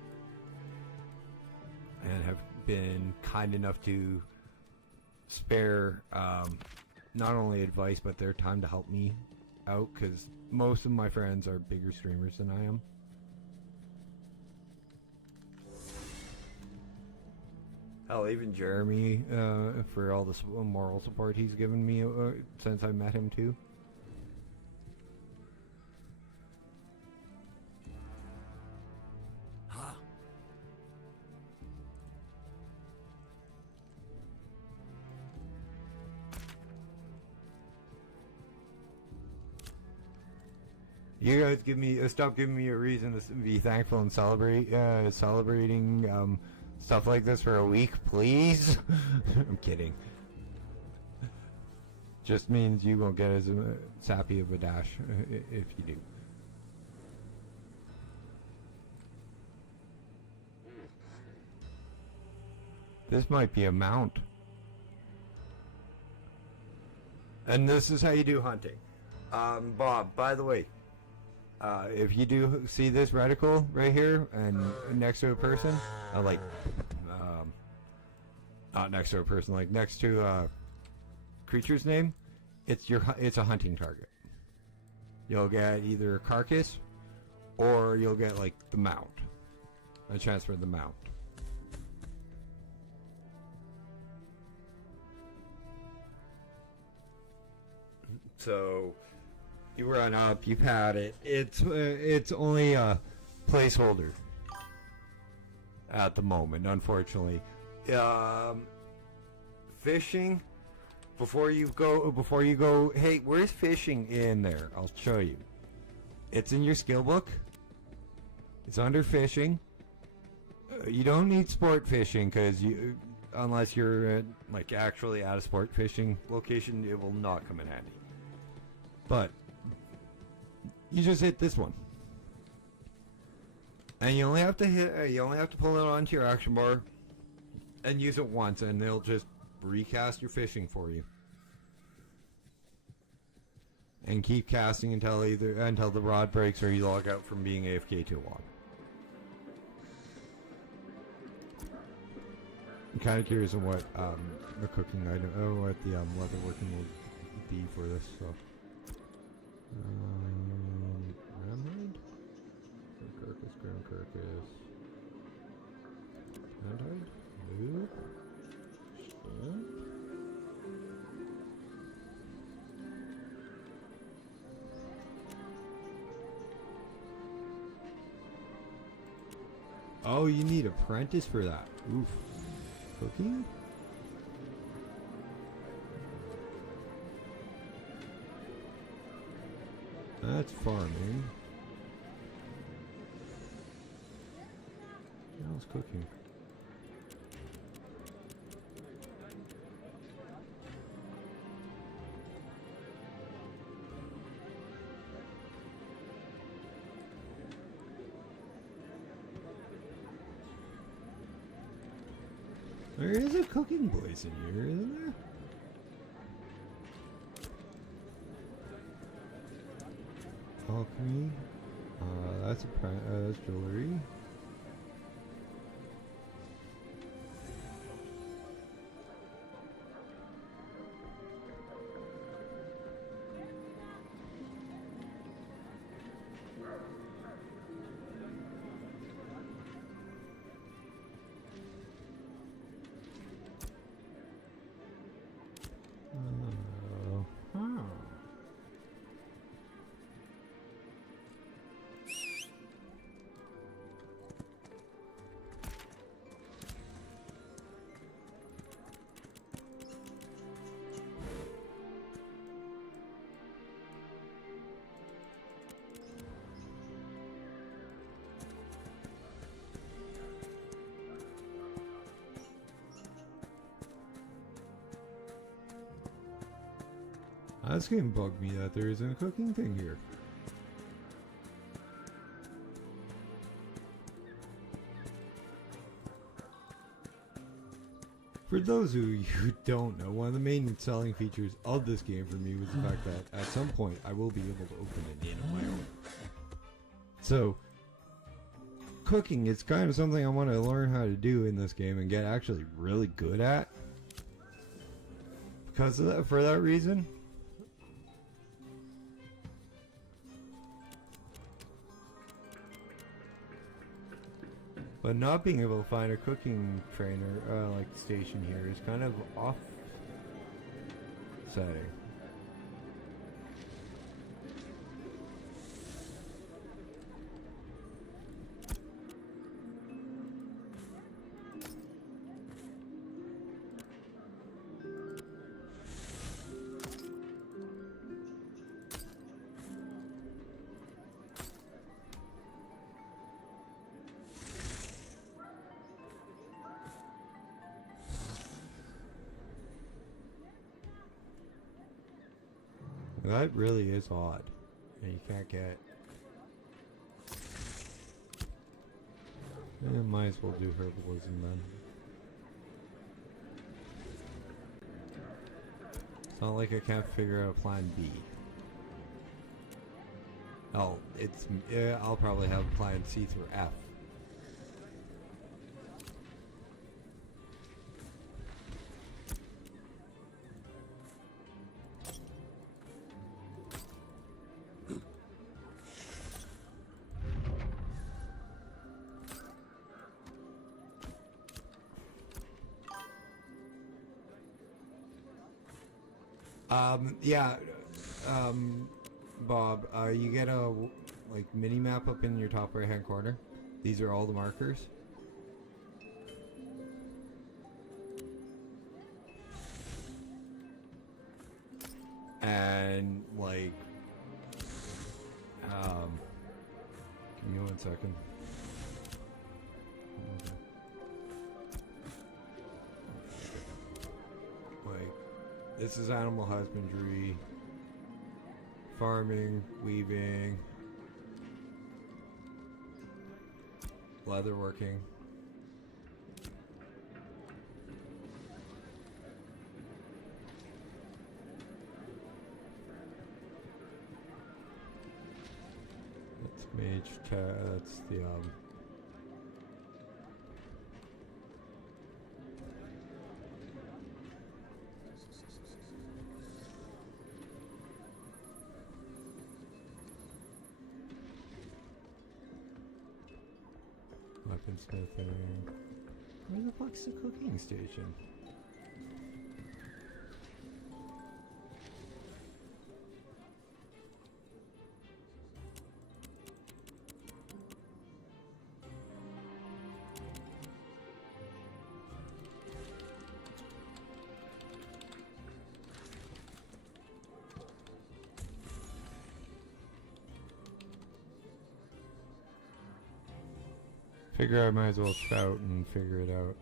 and have been kind enough to spare not only advice but their time to help me out, because most of my friends are bigger streamers than I am. Hell, even Jeremy, for all the moral support he's given me since I met him too. Huh. You guys give me stop giving me a reason to be thankful and celebrating stuff like this for a week, please. I'm kidding. Just means you won't get as sappy of a dash if you do. This might be a mount. And this is how you do hunting. Bob, by the way, if you do see this reticle right here and next to a person, not next to a person, like next to a creature's name, it's a hunting target. You'll get either a carcass or you'll get like the mount, a chance for the mount. So you run up, you've had it. It's only a placeholder at the moment, unfortunately. Fishing, before you go, hey, where's fishing in there? I'll show you. It's in your skill book. It's under fishing. You don't need sport fishing, because unless you're like actually at a sport fishing location, it will not come in handy. But you just hit this one, and you only have to pull it onto your action bar and use it once, and they'll just recast your fishing for you. And keep casting until the rod breaks or you log out from being AFK too long. I'm kind of curious on what the cooking item, what the leather working will be for this. So, ramhead, carcass, ground carcass, handhide, blue, stamp. Oh, you need apprentice for that. Oof. Cooking? That's farming. What else cooking? There is a cooking place in here, isn't there? Alchemy. That's jewelry. That's gonna bug me that there isn't a cooking thing here. For those of you who don't know, one of the main selling features of this game for me was the fact that at some point I will be able to open an inn on my own. So cooking is kind of something I want to learn how to do in this game and get actually really good at. Because of that, for that reason. But not being able to find a cooking trainer, like station here, is kind of offsetting. That really is odd. And you can't get... might as well do herbalism then. It's not like I can't figure out plan B. Oh, it's... I'll probably have plan C through F. Yeah, Bob, you get a, like, mini-map up in your top right-hand corner. These are all the markers. And, like, give me 1 second. This is animal husbandry, farming, weaving, leatherworking. That's mage, that's the weaponsmithing. Where the fuck's the cooking station? Figure I might as well shout and figure it out.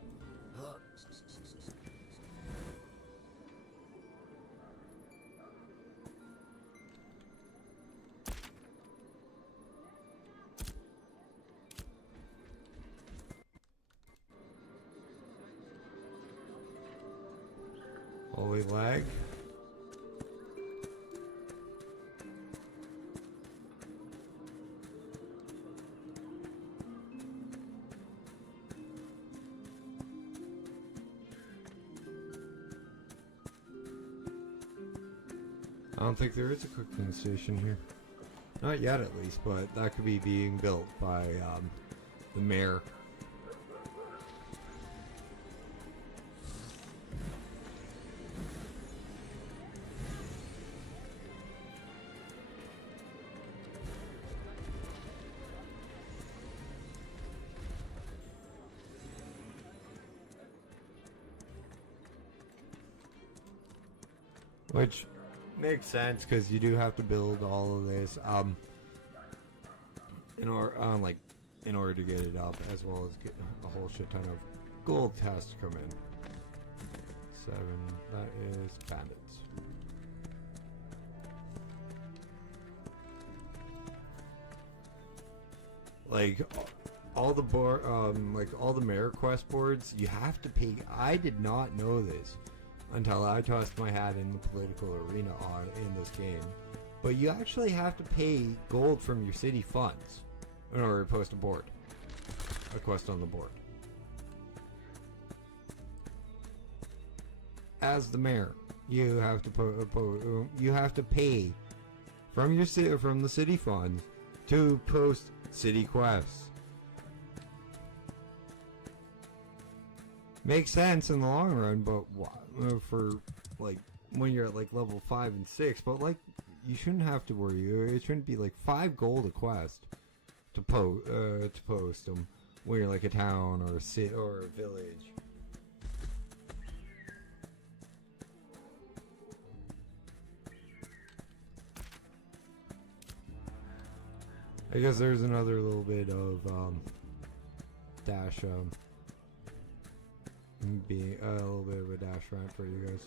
Holy lag. I don't think there is a cooking station here. Not yet, at least, but that could be being built by the mayor. Which makes sense, because you do have to build all of this in order to get it up, as well as get a whole shit ton of gold has to come in. 7, that is bandits. Like all the mayor quest boards, you have to pay. I did not know this until I tossed my hat in the political arena in this game. But you actually have to pay gold from your city funds in order to post a board, a quest on the board. As the mayor, you have to you have to pay from your from the city funds to post city quests. Makes sense in the long run, but for like when you're at like level 5 and 6, but like you shouldn't have to worry. It shouldn't be like 5 gold a quest to post them when you're like a town or a city or a village. I guess there's another little bit of dash being a little bit of a dash rant for you guys.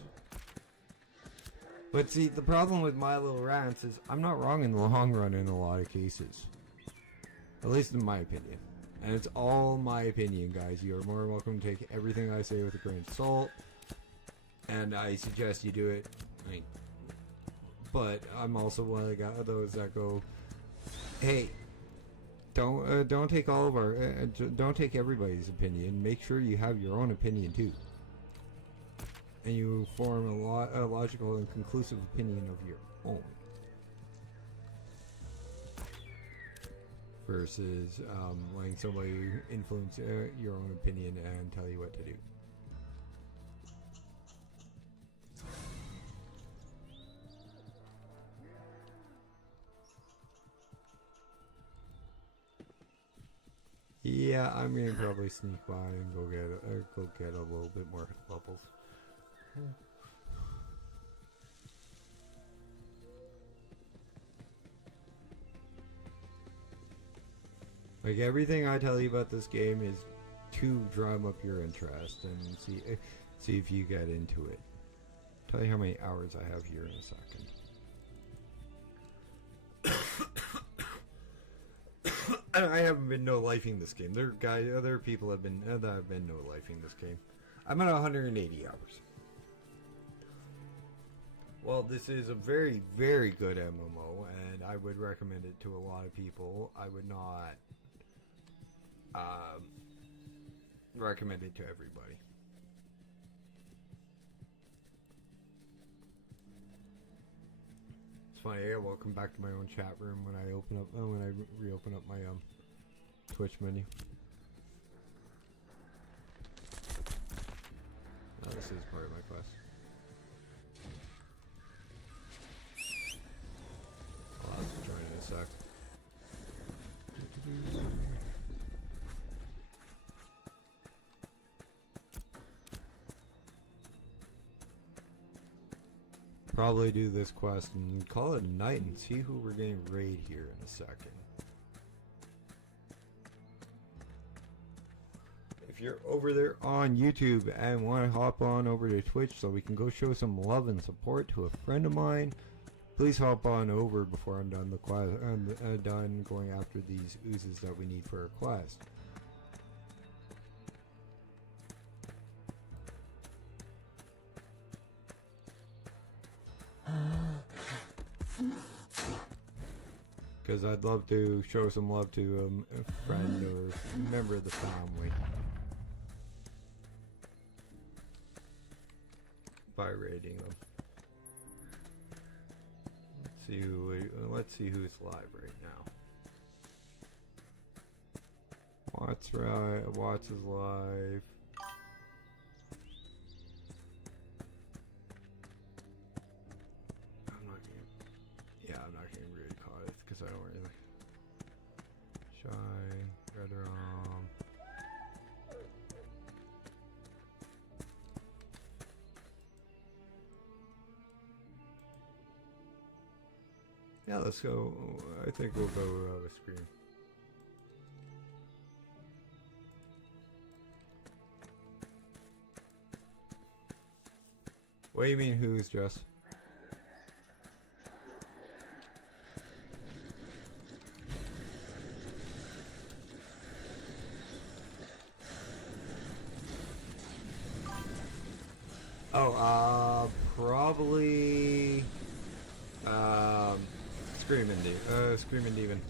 But see, the problem with my little rants is I'm not wrong in the long run in a lot of cases. At least in my opinion. And it's all my opinion, guys. You are more than welcome to take everything I say with a grain of salt. And I suggest you do it. But I'm also one of those that go, hey, don't take all of our, don't take everybody's opinion. Make sure you have your own opinion too, and you form a logical and conclusive opinion of your own. Versus letting somebody influence your own opinion and tell you what to do. Yeah, I'm gonna probably sneak by and go get a little bit more levels. Like everything I tell you about this game is to drum up your interest and see if you get into it. Tell you how many hours I have here in a second. I haven't been no-lifing this game. Other people have been no-lifing this game. I'm at 180 hours. Well, this is a very, very good MMO, and I would recommend it to a lot of people. I would not recommend it to everybody. It's funny. I welcome back to my own chat room when I reopen up my Twitch menu. Oh, this is part of my quest. I'll have to join in a sec. Probably do this quest and call it a night and see who we're getting raid here in a second. If you're over there on YouTube and want to hop on over to Twitch so we can go show some love and support to a friend of mine, please hop on over before I'm done the quest. Done going after these oozes that we need for our quest. Because I'd love to show some love to a friend or member of the family by raiding them. Let's see who's live right now. Watts is live. I'm not getting really caught it because I don't really. Shy, Red Rom. Yeah, let's go. I think we'll go with Scream. What do you mean, who's Jess? Oh, probably Screaming Demon.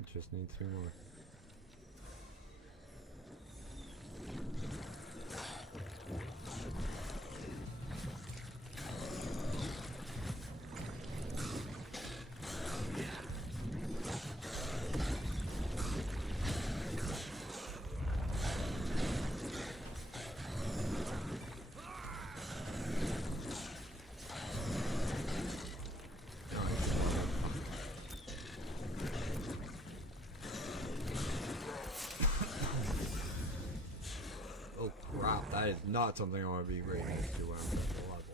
It just needs 3 more. Wow, that is not something I want to be breaking into when I'm at the level.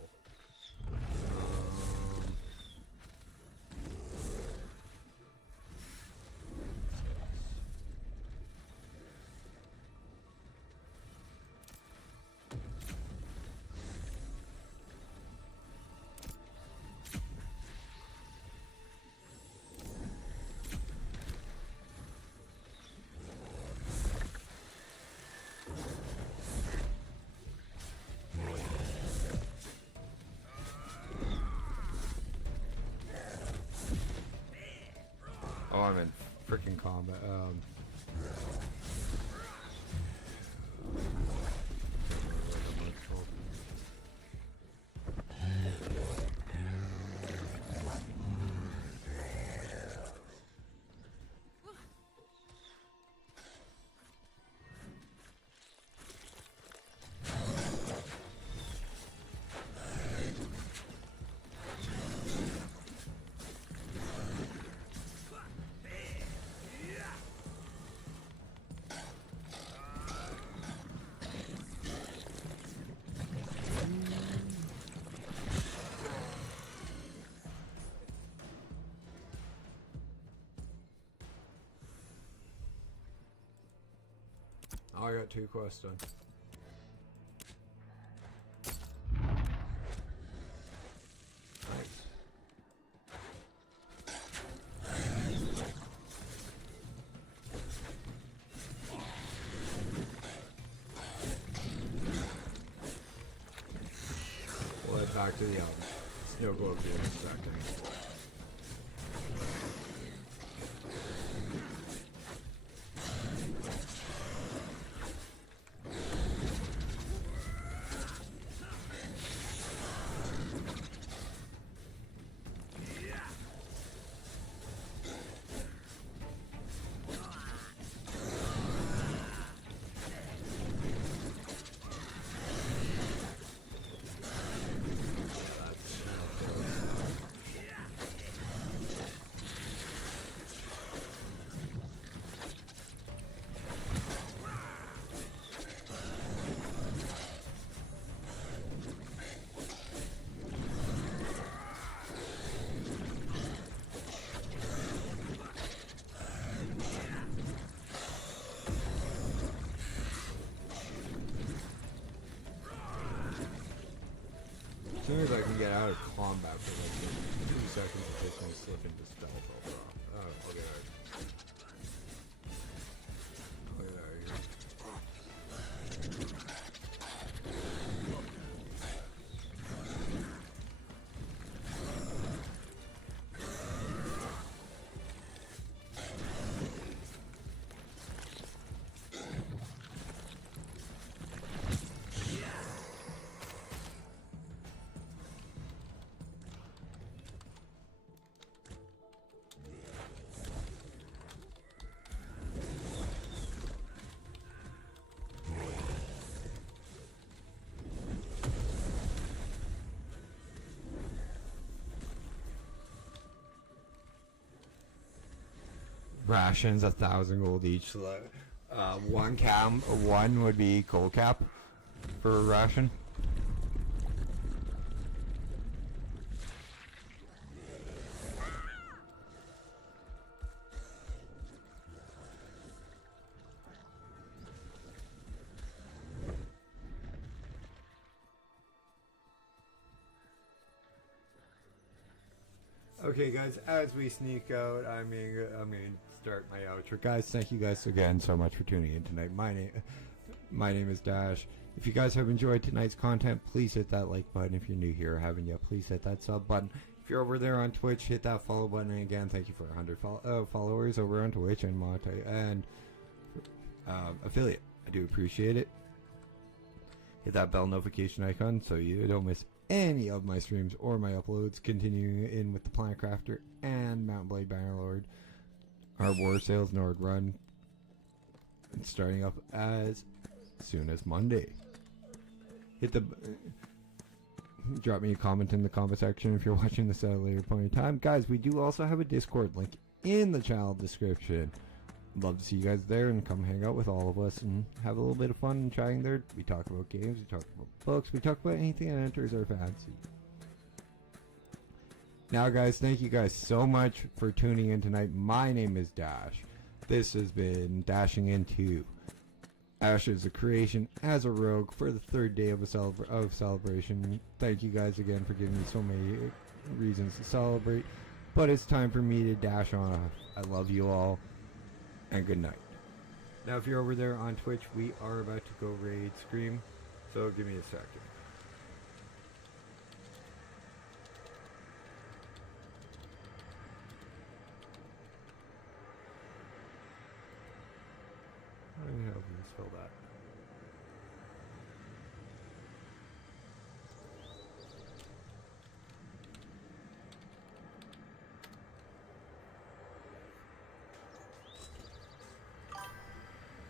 Oh, I'm in freaking combat. Oh, I got 2 quests done. Nice. We'll head back to the snow globe field inspecting. As soon as I can get out of combat for like 2 seconds, it takes me to slip into stealth. I'll get out. I'll get out of here. Rations 1,000 gold each. So one would be gold cap for a ration. Okay, guys, as we sneak out, I'm gonna start my outro. Guys, thank you guys again so much for tuning in tonight. My name is Dash. If you guys have enjoyed tonight's content, please hit that like button. If you're new here or haven't yet, please hit that sub button. If If you're over there on Twitch, hit that follow button. And again, thank you for 100 followers over on Twitch and affiliate. I do appreciate it. Hit that bell notification icon so you don't miss any of my streams or my uploads. Continuing in with the Planet Crafter and Mountain Blade Bannerlord. Our War Sales Nord run. It's starting up as soon as Monday. Drop me a comment in the comment section if you're watching this at a later point in time. Guys, we do also have a Discord link in the channel description. Love to see you guys there and come hang out with all of us and have a little bit of fun and chatting there. We talk about games, we talk about books, we talk about anything that enters our fancy. Now guys, thank you guys so much for tuning in tonight. My name is Dash. This has been Dashing Into Ash's creation as a rogue for the third day of celebration. Thank you guys again for giving me so many reasons to celebrate. But it's time for me to dash on off. I love you all, and good night. Now, if you're over there on Twitch, we are about to go raid Scream, so give me a second. How do you help me spell that?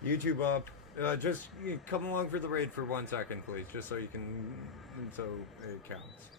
YouTube up. Just come along for the raid for 1 second, please, just so you can, so it counts.